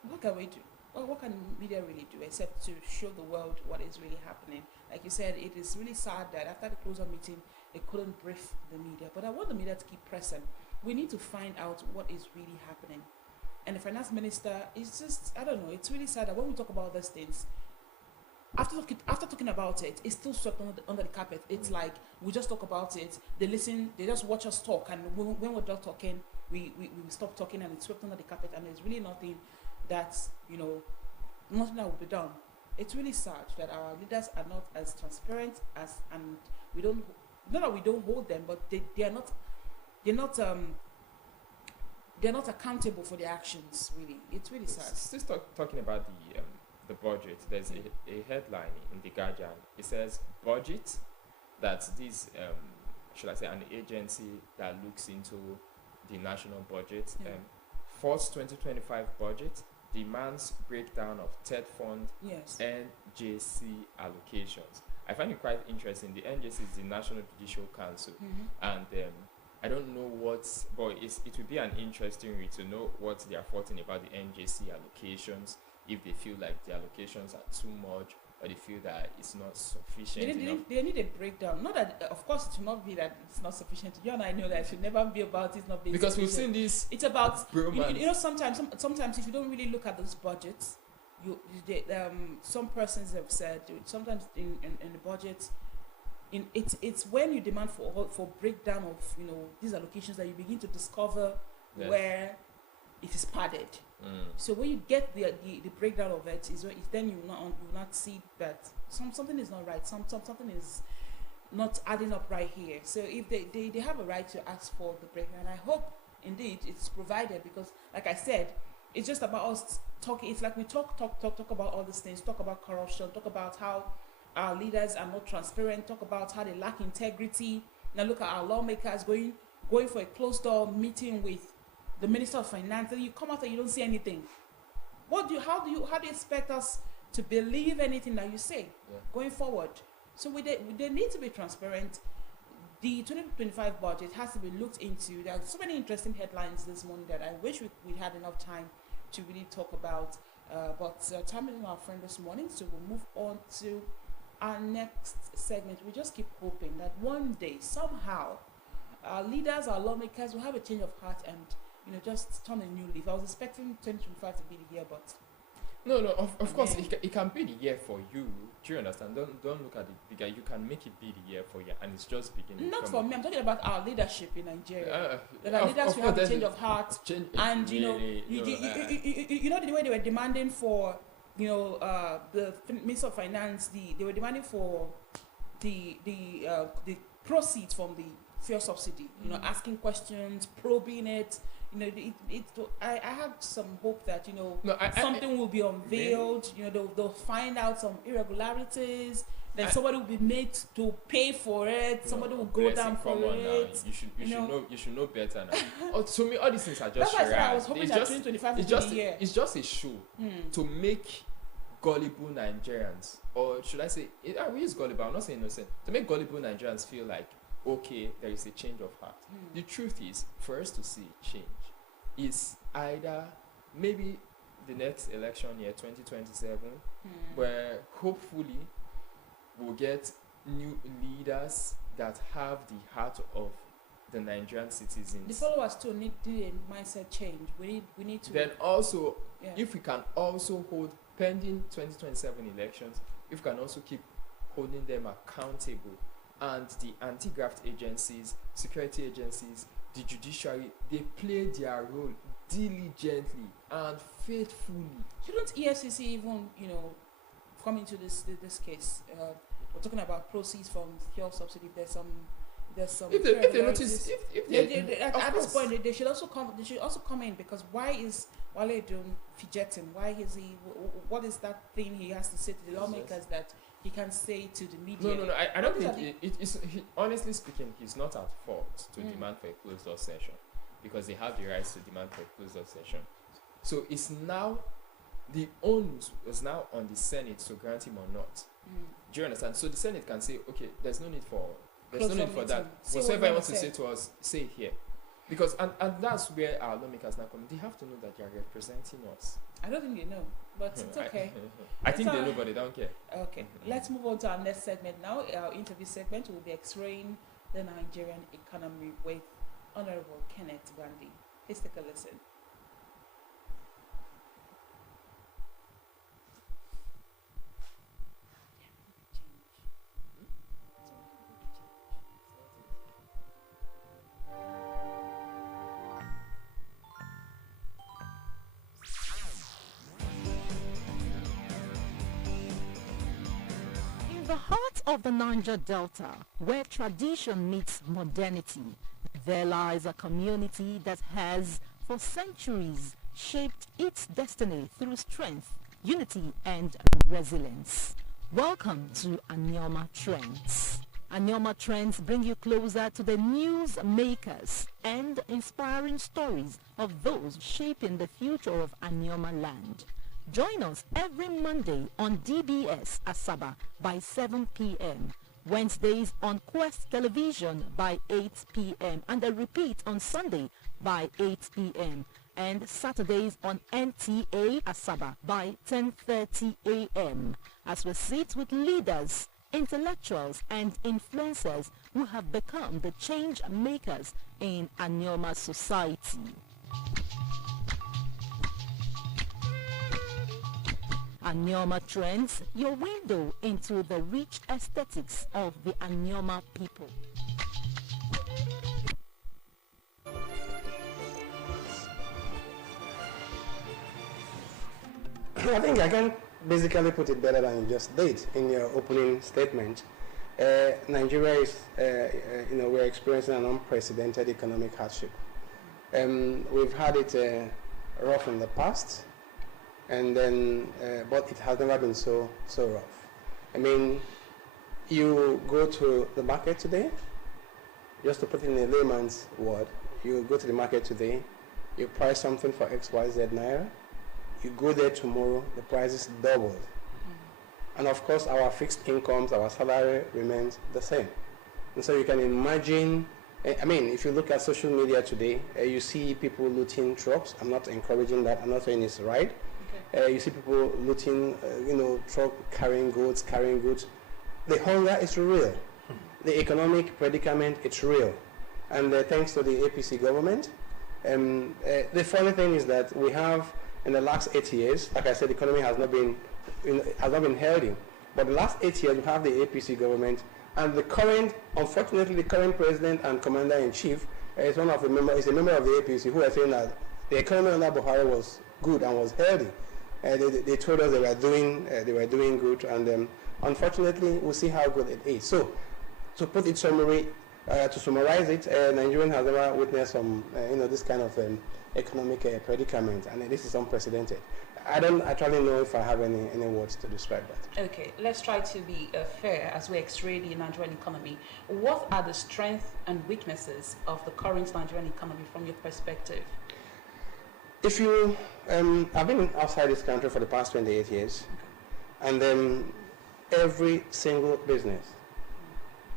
what can we do? Well, what can media really do except to show the world what is really happening? Like you said, it is really sad that after the closure meeting, they couldn't brief the media. But I want the media to keep pressing. We need to find out what is really happening. And the finance minister is just, I don't know, it's really sad that when we talk about these things, after talking about it, it's still swept under the carpet. It's like we just talk about it, they listen, they just watch us talk, and when we're done talking, we stop talking, and it's swept under the carpet, and there's really nothing that's, nothing that will be done. It's really sad that our leaders are not as transparent and we don't, not that we don't hold them, but they're not accountable for their actions. Really, it's really sad. Still talking about the budget. There's a headline in the Guardian. It says budget. That's this should I say an agency that looks into the national budget. First 2025 budget demands breakdown of TED fund NJC allocations. I find it quite interesting. The NJC is the National Judicial Council, and I don't know but it would be an interesting read to know what they are fighting about the NJC allocations, if they feel like the allocations are too much, or they feel that it's not sufficient enough. They need a breakdown. Not that, of course, it should not be that it's not sufficient. You and I know that it should never be about it's not being Because we've sufficient. seen this. It's about bromance. you know sometimes if you don't really look at those budgets, some persons have said sometimes in the budget, it's when you demand for breakdown of these allocations that you begin to discover Yes. where it is padded. So when you get the breakdown of it, is then you will not see that something is not right. Something is not adding up right here. So if they have a right to ask for the breakdown, and I hope indeed it's provided, because like I said, it's just about us talking. It's like we talk about all these things. Talk about corruption. Talk about how our leaders are not transparent. Talk about how they lack integrity. Now look at our lawmakers going for a closed door meeting with the Minister of Finance, and you come out and you don't see anything. How do you expect us to believe anything that you say going forward? So they need to be transparent. The 2025 budget has to be looked into. There are so many interesting headlines this morning that I wish we had enough time to really talk about. But time is not our friend this morning, so we'll move on to our next segment. We just keep hoping that one day, somehow, our leaders, our lawmakers will have a change of heart and just turn a new leaf. I was expecting 2025 to be the year, but No, of course, it can be the year for you. Do you understand? Don't look at it bigger. You can make it be the year for you, and it's just beginning. not for me. I'm talking about our leadership in Nigeria. That our of leaders will course, have a change of heart, and you know the way they were demanding for the Minister of Finance, they were demanding for the proceeds from the fuel subsidy. Asking questions, probing it. I have some hope that something will be unveiled. They'll find out some irregularities. Then somebody will be made to pay for it. Somebody will go down for it. You should know better now. To me, all these things are just That's why I said I charade. was hoping that 2025 would be the year. It's just a show to make gullible Nigerians, or should I say, we use gullible. I'm not saying innocent. To make gullible Nigerians feel like, okay, there is a change of heart. The truth is, for us to see change, is either maybe the next election year, 2027, where hopefully we'll get new leaders that have the heart of the Nigerian citizens. The followers too need a mindset change. We need to. Then also, if we can also hold pending 2027 elections, if we can also keep holding them accountable, and the anti-graft agencies, security agencies, the judiciary, they play their role diligently and faithfully. Shouldn't EFCC even, come into this case? We're talking about proceeds from fuel subsidy. There's some. If they notice, at this point, they should also come in, because why is Wale Edun fidgeting? Why is he? What is that thing he has to say to the lawmakers that he can say to the media? No. I don't think honestly speaking, he's not at fault to demand for a closed door session, because they have the rights to demand for a closed door session. So it's now the onus is now on the Senate to grant him or not. Do you understand? So the Senate can say, okay, there's no need for that. Whatever he wants to say to us, say it here. Because and that's where our lawmakers now come. They have to know that they are representing us. I don't think they know, but it's okay. I think they know, but they don't care. Okay, let's move on to our next segment now. Our interview segment will be X-raying the Nigerian economy with Honorable Kenneth Gandhi. Please take a listen. In the heart of the Niger Delta, where tradition meets modernity, there lies a community that has, for centuries, shaped its destiny through strength, unity, and resilience. Welcome to Anioma Trends. Anioma Trends bring you closer to the news makers and inspiring stories of those shaping the future of Anioma land. Join us every Monday on DBS Asaba by 7 p.m., Wednesdays on Quest Television by 8 p.m., and a repeat on Sunday by 8 p.m. and Saturdays on NTA Asaba by 10:30 a.m. as we sit with leaders, intellectuals and influencers who have become the change makers in Anioma society. Anioma Trends, your window into the rich aesthetics of the Anioma people. I think I can basically put it better than you just did in your opening statement. Nigeria is, we're experiencing an unprecedented economic hardship. We've had it rough in the past, and then, but it has never been so rough. I mean, you go to the market today, just to put it in a layman's word, you go to the market today, you price something for XYZ Naira, you go there tomorrow, the price is doubled. And of course, our fixed incomes, our salary remains the same. And so you can imagine, I mean, if you look at social media today, you see people looting trucks. I'm not encouraging that. I'm not saying it's right. Okay. You see people looting, truck carrying goods. The hunger is real. The economic predicament, it's real. And thanks to the APC government, the funny thing is that we have, in the last 8 years, like I said, the economy has not been healthy. But the last 8 years, we have the APC government, and unfortunately, the current president and commander-in-chief is a member of the APC who are saying that the economy under Buhari was good and was healthy. They told us they were doing good, and unfortunately, we'll see how good it is. So, to put it to summarize it, Nigeria has never witnessed some, this kind of economic predicament, and this is unprecedented. I don't actually know if I have any words to describe that. Okay, let's try to be fair as we x-ray the Nigerian economy. What are the strengths and weaknesses of the current Nigerian economy from your perspective? If you, I've been outside this country for the past 28 years, okay. And every single business,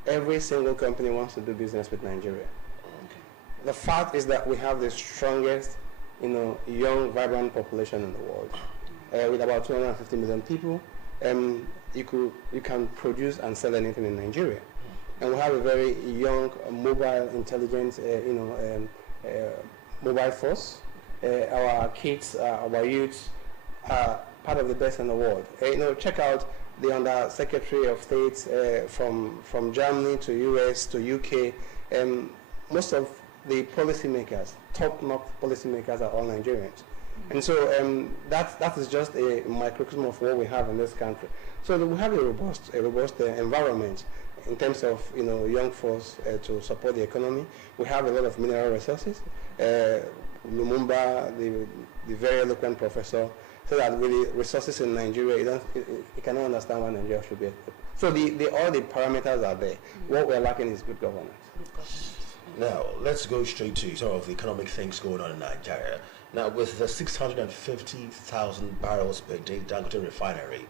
every single company wants to do business with Nigeria. Okay. The fact is that we have the strongest, young, vibrant population in the world. With about 250 million people, you can produce and sell anything in Nigeria. And we have a very young, mobile, intelligent, mobile force. Our kids, our youths are part of the best in the world. Check out the Under Secretary of State from Germany to US to UK. Most of the policymakers, top-notch policymakers, are all Nigerians. And so that is just a microcosm of what we have in this country. So we have a robust environment in terms of young force to support the economy. We have a lot of mineral resources. Lumumba, the very eloquent professor, said that with the resources in Nigeria, you cannot understand why Nigeria should be. So all the parameters are there. What we're lacking is good governance. Now, let's go straight to some of the economic things going on in Nigeria. Now, with the 650,000 barrels per day Dangote refinery,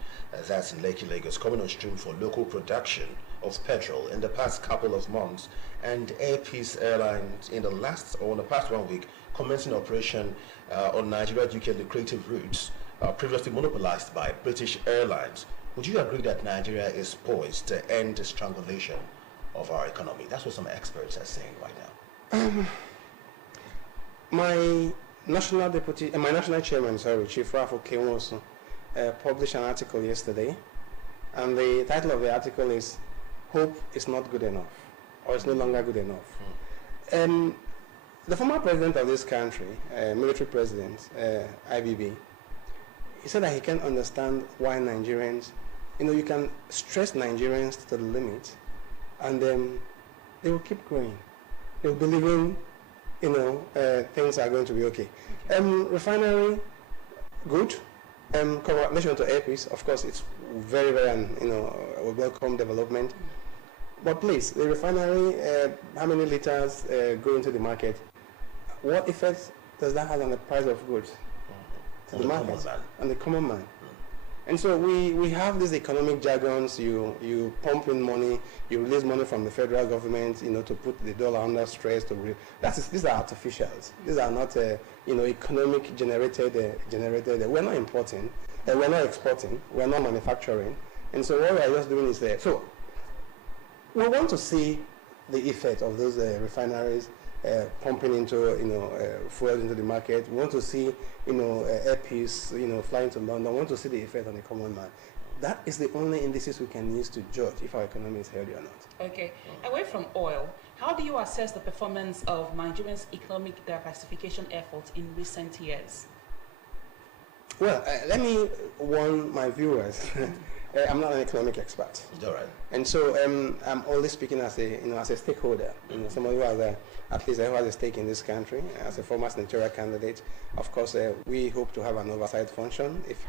that's in Lekki, Lagos, coming on stream for local production of petrol in the past couple of months, and Air Peace Airlines in the past 1 week commencing operation on Nigeria-UK lucrative routes previously monopolized by British Airlines. Would you agree that Nigeria is poised to end the strangulation of our economy? That's what some experts are saying right now. My national chairman, Chief Rafo Kewosu, published an article yesterday, and the title of the article is "Hope is not good enough," or it's no longer good enough. The former president of this country, military president, IBB, he said that he can't understand why Nigerians, you can stress Nigerians to the limit, and they will keep growing. They will believe in, things are going to be okay. Refinery, good. Congratulations to Air Peace. Of course, it's very, very, a welcome development. But please, the refinery, how many liters go into the market? What effect does that have on the price of goods to the market and the common man? And so we have these economic jargons. You pump in money, you release money from the federal government, to put the dollar under stress. These are artificials. These are not, economic generated. We're not importing, we're not exporting, we're not manufacturing. And so what we're just doing is so we want to see the effect of those refineries pumping into, fuel into the market. We want to see, airpiece, flying to London. We want to see the effect on the common man. That is the only indices we can use to judge if our economy is healthy or not. Okay. Away from oil, how do you assess the performance of Nigeria's economic diversification efforts in recent years? Well, let me warn my viewers. I'm not an economic expert. All right. And so I'm only speaking as a stakeholder, somebody who has at least who has a stake in this country. As a former senatorial candidate, of course, we hope to have an oversight function, if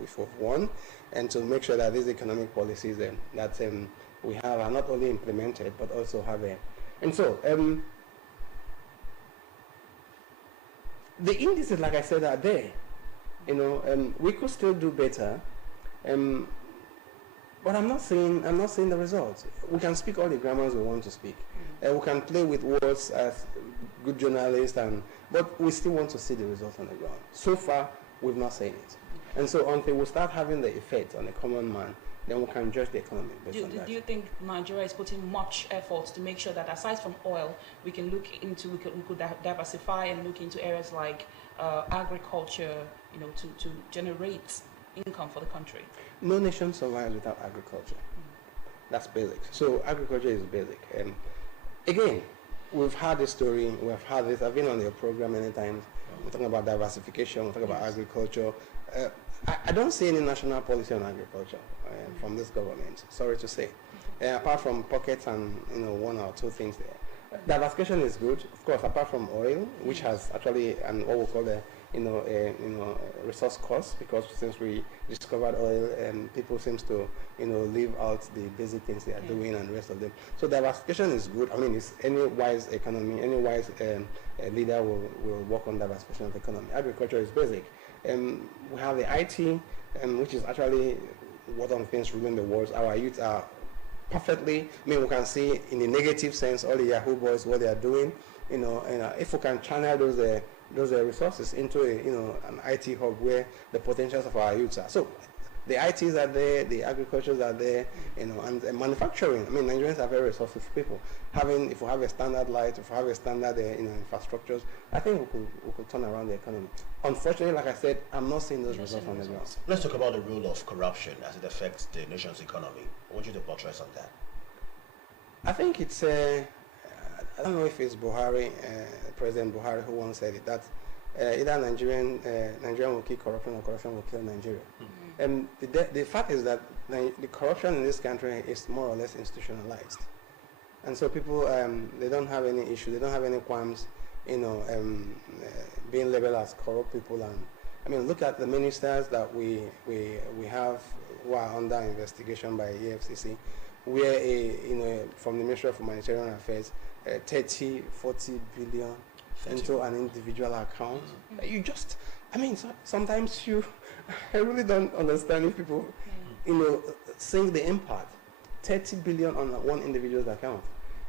we've won, and to make sure that these economic policies that we have are not only implemented, but also have And so, the indices, like I said, are there. We could still do better. But I'm not saying the results. We can speak all the grammars we want to speak. We can play with words as good journalists, but we still want to see the results on the ground. So far, we've not seen it. And so until we start having the effect on the common man, then we can judge the economy based on that. Do you think Nigeria is putting much effort to make sure that aside from oil, we could diversify and look into areas like agriculture, to generate income for the country? No nation survives without agriculture. That's basic. So agriculture is basic. Again, we've had this story, we've had this, I've been on your program many times. We're talking about diversification, we're talking about agriculture. I don't see any national policy on agriculture from this government, sorry to say. Apart from pockets and one or two things there. Diversification is good, of course, apart from oil, which has actually what we call resource costs, because since we discovered oil, people seems to leave out the basic things they are doing and the rest of them. So diversification is good. I mean, it's any wise economy, any wise leader will work on diversification of the economy. Agriculture is basic. We have the IT, which is actually one of the things ruling the world. Our youth are perfectly, we can see in the negative sense all the Yahoo boys, what they are doing. If we can channel those resources into an IT hub where the potentials of our youths are. So the ITs are there, the agricultures are there, and manufacturing. Nigerians are very resourceful people. If we have a standard light, if we have a standard infrastructures, I think we could turn around the economy. Unfortunately, like I said, I'm not seeing those results on the ground. Let's talk about the role of corruption as it affects the nation's economy. I want you to buttress on that. I think it's I don't know if it's Buhari, President Buhari, who once said it, that either Nigerian will kill corruption or corruption will kill Nigeria. The fact is that the corruption in this country is more or less institutionalized. And so people, they don't have any issue, they don't have any qualms, being labeled as corrupt people. And look at the ministers that we have who are under investigation by EFCC, where from the Ministry of Humanitarian Affairs, 30, 40 billion into an individual account. You just, sometimes I really don't understand if people, seeing the impact. 30 billion on one individual's account.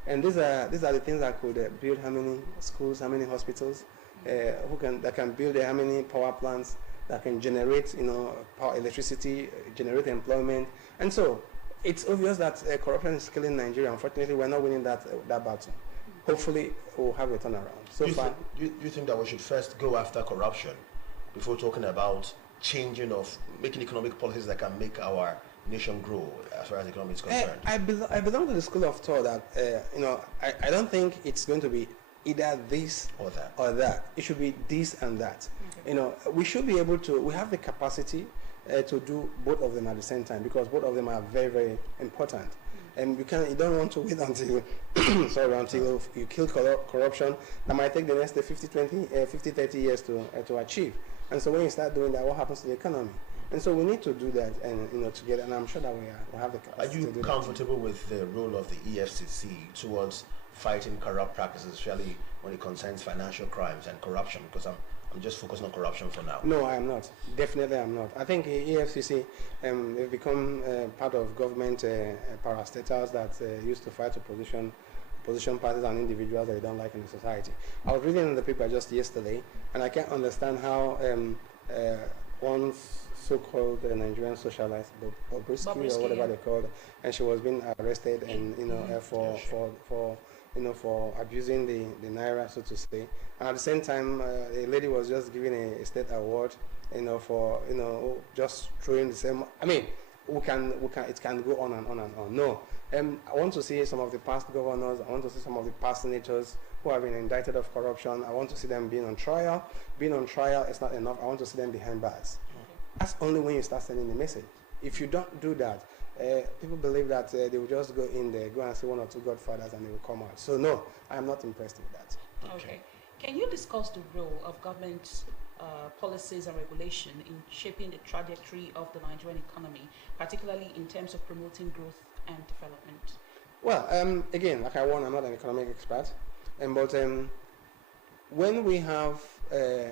And these are the things that could build how many schools, how many hospitals, that can build how many power plants, that can generate, power, electricity, generate employment. And so it's obvious that corruption is killing Nigeria. Unfortunately, we're not winning that battle. Hopefully, we'll have a turnaround. You think that we should first go after corruption before talking about making economic policies that can make our nation grow as far as the economy is concerned? I belong to the school of thought that, I don't think it's going to be either this or that. It should be this and that. Okay. We should be able to, we have the capacity to do both of them at the same time, because both of them are very, very important. And you don't want to wait until until you kill corruption. That might take the next 50, 30 years to achieve. And so when you start doing that, what happens to the economy? And so we need to do that, and together. And I'm sure that we have the capacity. Are you comfortable with the role of the EFCC towards fighting corrupt practices, especially when it concerns financial crimes and corruption? Because I'm just focusing on corruption for now. No, I am not. Definitely, I'm not. I think EFCC they've become part of government parastatals that used to fight opposition parties and individuals that they don't like in the society. I was reading in the paper just yesterday, and I can't understand how one so-called Nigerian socialite, Bobrisky or whatever they called, and she was being arrested and for abusing the naira, so to say. And at the same time, a lady was just given a state award, for just throwing the same. I mean, it can go on and on and on. No, I want to see some of the past governors. I want to see some of the past senators who have been indicted of corruption. I want to see them being on trial. Being on trial is not enough. I want to see them behind bars. That's only when you start sending the message. If you don't do that, people believe that they will just go in there, go and see one or two godfathers, and they will come out. So no, I am not impressed with that. Okay. Can you discuss the role of government policies and regulation in shaping the trajectory of the Nigerian economy, particularly in terms of promoting growth and development? Well, again, like I warned, I'm not an economic expert, but when we have, the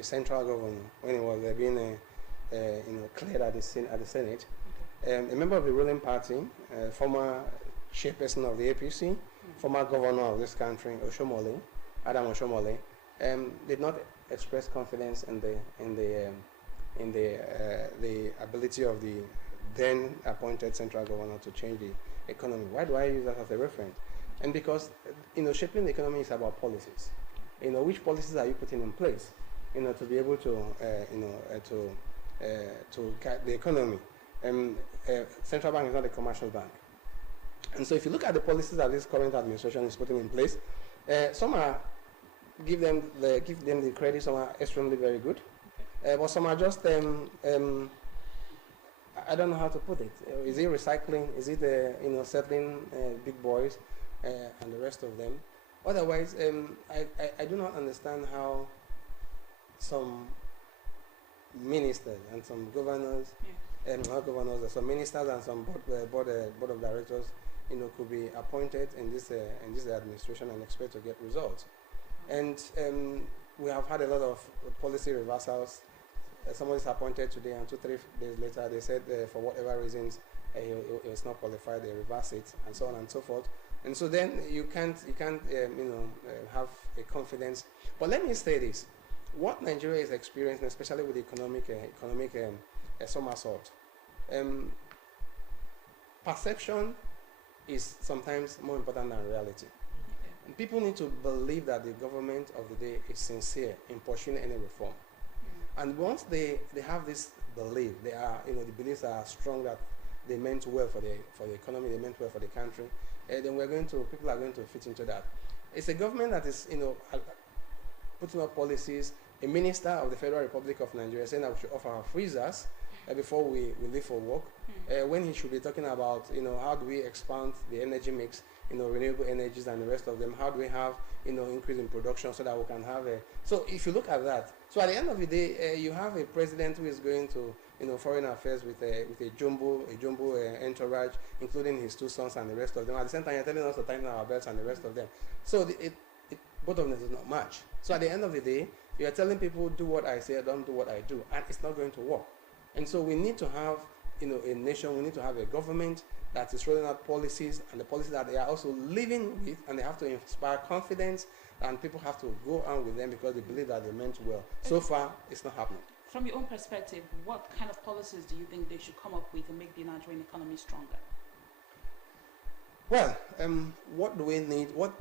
central government, when it was being, cleared at the Senate, a member of the ruling party, former chairperson of the APC, former governor of this country, Adam Oshomole, did not express confidence in the ability of the then appointed central governor to change the economy. Why do I use that as a reference? And because shaping the economy is about policies. Which policies are you putting in place, to be able to guide the economy. Central bank is not a commercial bank, and so if you look at the policies that this current administration is putting in place, some are give them the credit, some are extremely very good, but some are just I don't know how to put it. Is it recycling? Is it settling big boys and the rest of them? Otherwise, I do not understand how some ministers and some governors, not governors, some ministers and some board of directors, could be appointed in this administration and expect to get results. And we have had a lot of policy reversals. Somebody is appointed today, and 2-3 days later, they said for whatever reasons he was not qualified. They reverse it, and so on and so forth. And so then you can't have a confidence. But let me say this: what Nigeria is experiencing, especially with the economic somersault, perception is sometimes more important than reality. And people need to believe that the government of the day is sincere in pursuing any reform. And once they have this belief, they are the beliefs are strong that they meant well for the economy, they meant well for the country, then people are going to fit into that. It's a government that is putting up policies. A minister of the Federal Republic of Nigeria saying that we should offer our freezers before we leave for work, when he should be talking about how do we expand the energy mix, renewable energies and the rest of them. How do we have increase in production so that we can have a. So if you look at that, so at the end of the day, you have a president who is going to foreign affairs with a jumbo entourage, including his two sons and the rest of them. At the same time, you're telling us to tighten our belts and the rest of them. So both of them is not much. So at the end of the day, you are telling people, do what I say, don't do what I do, and it's not going to work. And so we need to have a nation, we need to have a government that is rolling out policies, and the policies that they are also living with, and they have to inspire confidence, and people have to go on with them because they believe that they meant well. So far, it's not happening. From your own perspective, what kind of policies do you think they should come up with to make the Nigerian economy stronger? Well, what do we need? What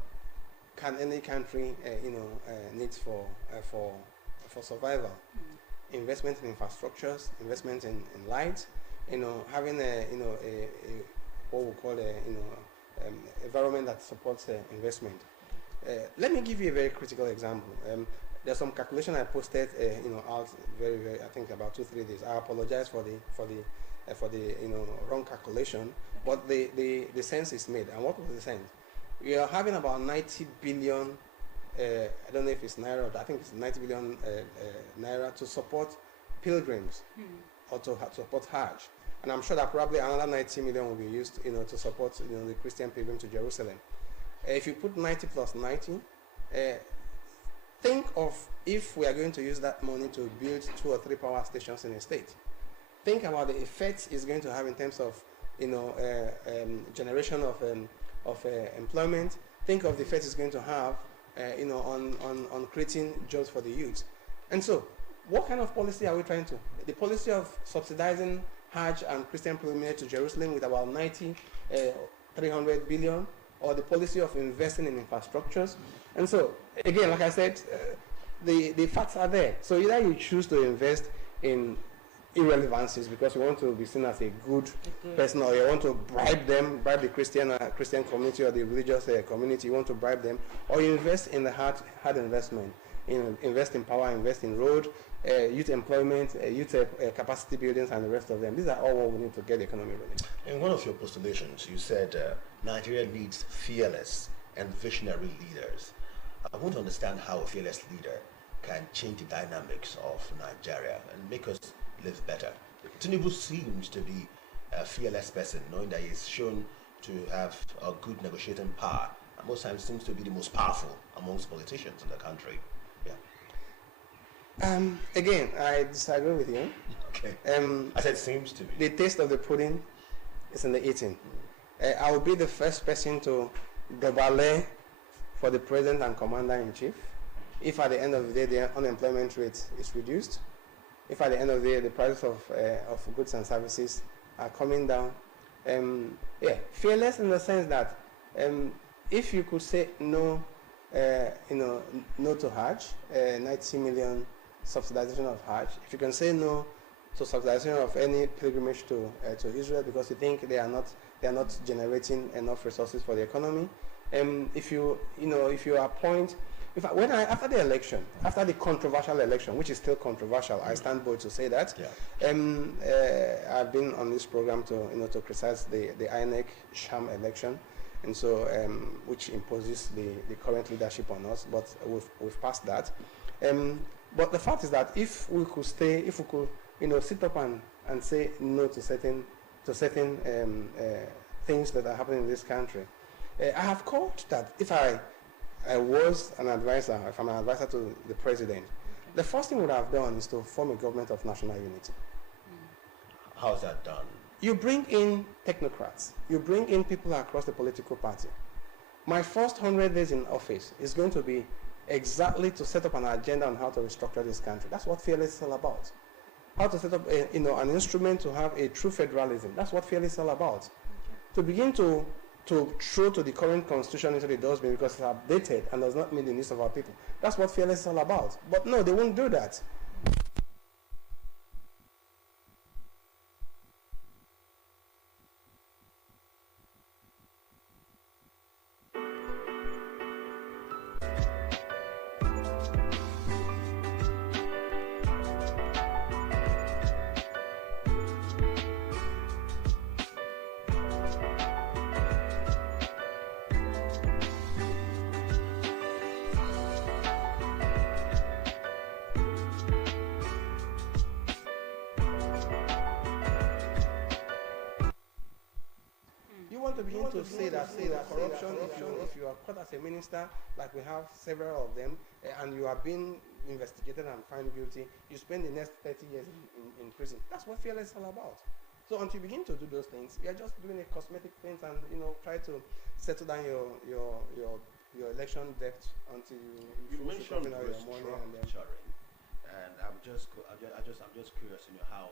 can any country, need for survival? Investment in infrastructures, investment in light, having what we call environment that supports investment. Let me give you a very critical example. There's some calculation I posted, out very, very, I think about 2-3 days. I apologize for the wrong calculation, but the sense is made. And what was the sense? We are having about 90 billion. I don't know if it's naira, but I think it's 90 billion naira to support pilgrims or to support Hajj. And I'm sure that probably another 90 million will be used, to support, the Christian pilgrim to Jerusalem. If you put 90 plus 90, think of if we are going to use that money to build 2 or 3 power stations in a state. Think about the effects it's going to have in terms of, generation of employment. Think of the effects it's going to have, on creating jobs for the youth. And so, what kind of policy are we trying to? The policy of subsidizing Hajj and Christian pilgrimage to Jerusalem with about 300 billion, or the policy of investing in infrastructures. And so, again, like I said, the facts are there. So either you choose to invest in irrelevancies because you want to be seen as a good person, or you want to bribe the Christian community or the religious community, you want to bribe them, or you invest in the hard investment. Invest in power, invest in road, youth employment, youth capacity buildings, and the rest of them. These are all what we need to get the economy rolling. In one of your postulations, you said Nigeria needs fearless and visionary leaders. I want to understand how a fearless leader can change the dynamics of Nigeria and make us live better. Tinubu seems to be a fearless person, knowing that he's shown to have a good negotiating power, and most times seems to be the most powerful amongst politicians in the country. Again, I disagree with you. Okay. I said seems to be. The taste of the pudding is in the eating. I will be the first person to debale for the president and commander-in-chief if at the end of the day the unemployment rate is reduced, if at the end of the day the prices of goods and services are coming down. Fearless in the sense that if you could say no, no to Hajj, 90 million subsidization of Hajj. If you can say no to subsidization of any pilgrimage to Israel because you think they are not generating enough resources for the economy, if you appoint, after the election, after the controversial election, which is still controversial, I stand bold to say that. Yeah. I've been on this program to criticize the INEC sham election, and so which imposes the current leadership on us, but we've passed that. But the fact is that if we could sit up and say no to certain things that are happening in this country, I have called that if I was an advisor, if I'm an advisor to the president, the first thing we would have done is to form a government of national unity. How's that done? You bring in technocrats. You bring in people across the political party. My first 100 days in office is going to be exactly to set up an agenda on how to restructure this country. That's what Fearless is all about. How to set up an instrument to have a true federalism. That's what Fearless is all about. Okay. To begin to throw to the current constitution into the dustbin because it's updated and does not meet the needs of our people. That's what Fearless is all about. But no, they won't do that. To begin to say that corruption, if you are caught as a minister, like we have several of them, and you are being investigated and found guilty, you spend the next 30 years in prison. That's what Fearless is all about. So until you begin to do those things, you are just doing a cosmetic things and try to settle down your election debt until you mentioned your money and I'm just curious how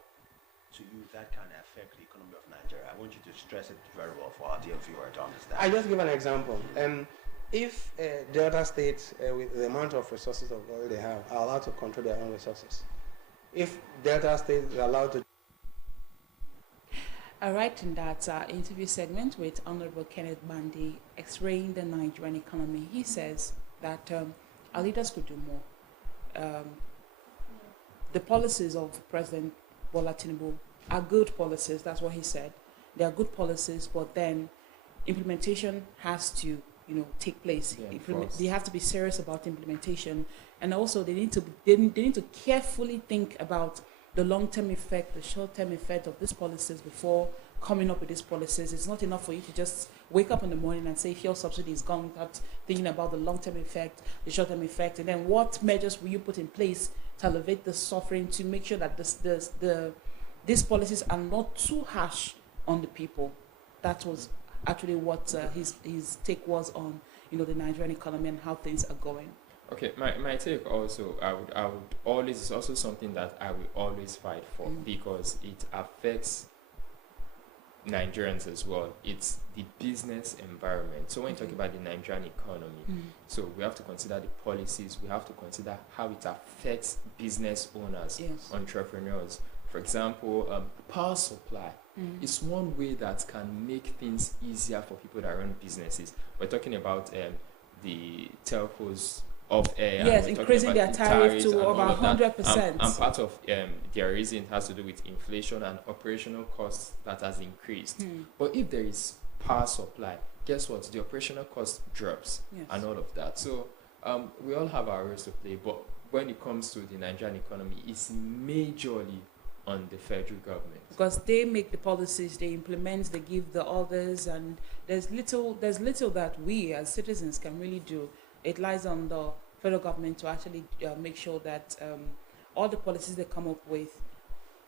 to you that can affect the economy of Nigeria. I want you to stress it very well for our dear viewer to understand. I just give an example. If Delta State, with the amount of resources of oil they have, are allowed to control their own resources, if Delta State is allowed to... All right, in that interview segment with Honorable Kenneth Bandi, X-raying the Nigerian economy, he says that our leaders could do more. The policies of President Bola Tinubu are good policies. That's what he said. They are good policies, but then implementation has to, take place. They have to be serious about implementation, and also they need to carefully think about the long-term effect, the short-term effect of these policies before coming up with these policies. It's not enough for you to just wake up in the morning and say fuel subsidy is gone without thinking about the long-term effect, the short-term effect, and then what measures will you put in place to alleviate the suffering to make sure that these policies are not too harsh on the people. That was actually what his take was on the Nigerian economy and how things are going. Okay, my take also, I would always, it's also something that I will always fight for because it affects Nigerians as well. It's the business environment. So when you talk about the Nigerian economy, so we have to consider the policies, we have to consider how it affects business owners, entrepreneurs. For example, power supply is one way that can make things easier for people that run businesses. We're talking about the telcos of air. Yes, increasing their tariff to over 100%. And part of their reason has to do with inflation and operational costs that has increased. But if there is power supply, guess what? The operational cost drops and all of that. So we all have our roles to play. But when it comes to the Nigerian economy, it's majorly on the federal government. Because they make the policies, they implement, they give the orders, and there's little that we as citizens can really do. It lies on the federal government to actually make sure that all the policies they come up with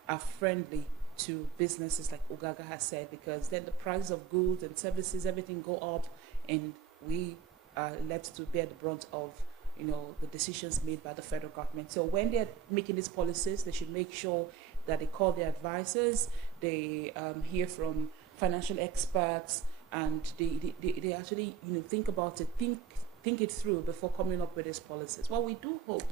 are friendly to businesses, like Ogaga has said, because then the price of goods and services, everything go up, and we are left to bear the brunt of the decisions made by the federal government. So when they're making these policies, they should make sure that they call their advisors, they hear from financial experts, and they actually think about it, think it through before coming up with these policies. Well, we do hope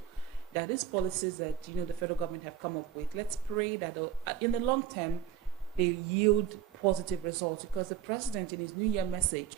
that these policies that the federal government have come up with, let's pray that in the long term they yield positive results, because the president in his New Year message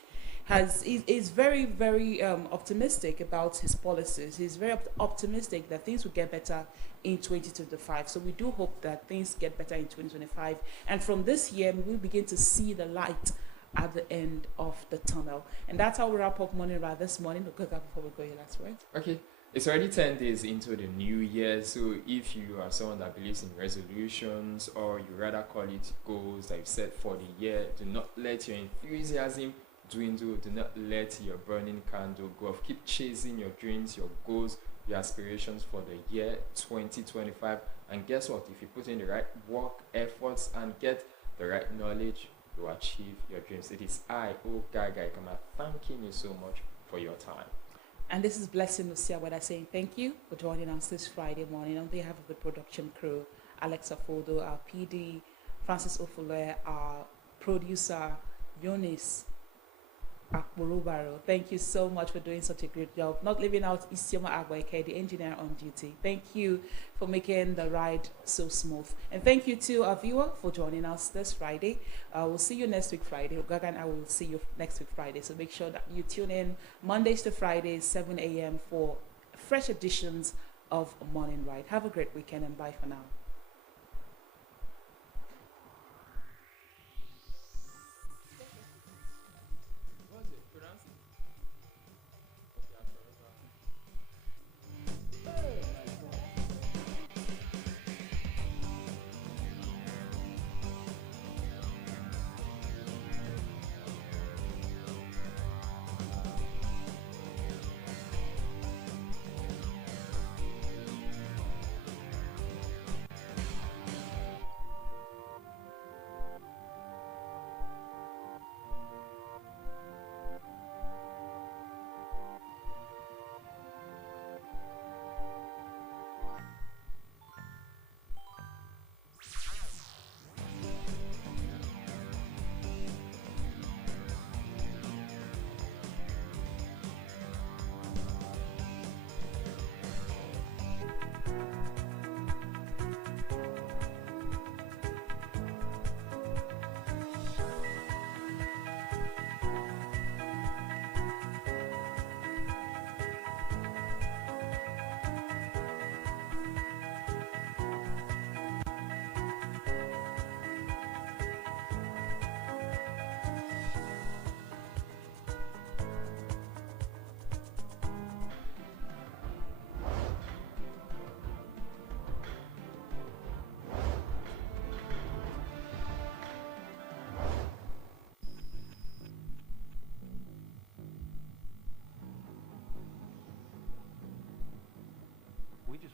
is very, very optimistic about his policies. He's very optimistic that things will get better in 2025. So we do hope that things get better in 2025. And from this year, we'll begin to see the light at the end of the tunnel. And that's how we wrap up Morning Ride this morning. Before we go your last word. Okay. It's already 10 days into the new year, so if you are someone that believes in resolutions, or you rather call it goals that you've set for the year, do not let your enthusiasm dwindle. Do not let your burning candle go off. Keep chasing your dreams, your goals, your aspirations for the year 2025. And guess what? If you put in the right work, efforts, and get the right knowledge, you achieve your dreams. It is I, Ogaga Ikama, thanking you so much for your time. And this is Blessing Lucia Weda saying thank you for joining us this Friday morning on behalf of the production crew, Alexa Fodo, our PD, Francis Ofule, our producer, Eunice Akburubaro. Thank you so much for doing such a great job. Not leaving out Isioma Agwaike, the engineer on duty. Thank you for making the ride so smooth. And thank you to our viewer for joining us this Friday. We'll see you next week Friday. Ogaga and I will see you next week Friday. So make sure that you tune in Mondays to Fridays, 7 a.m. for fresh editions of Morning Ride. Have a great weekend and bye for now.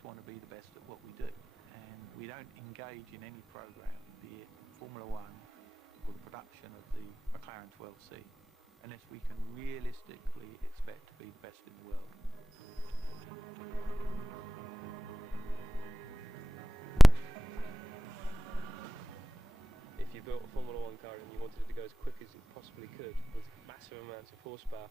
just want to be the best at what we do. And we don't engage in any program, be it Formula One or the production of the McLaren 12C, unless we can realistically expect to be the best in the world. If you built a Formula One car and you wanted it to go as quick as it possibly could with massive amounts of horsepower,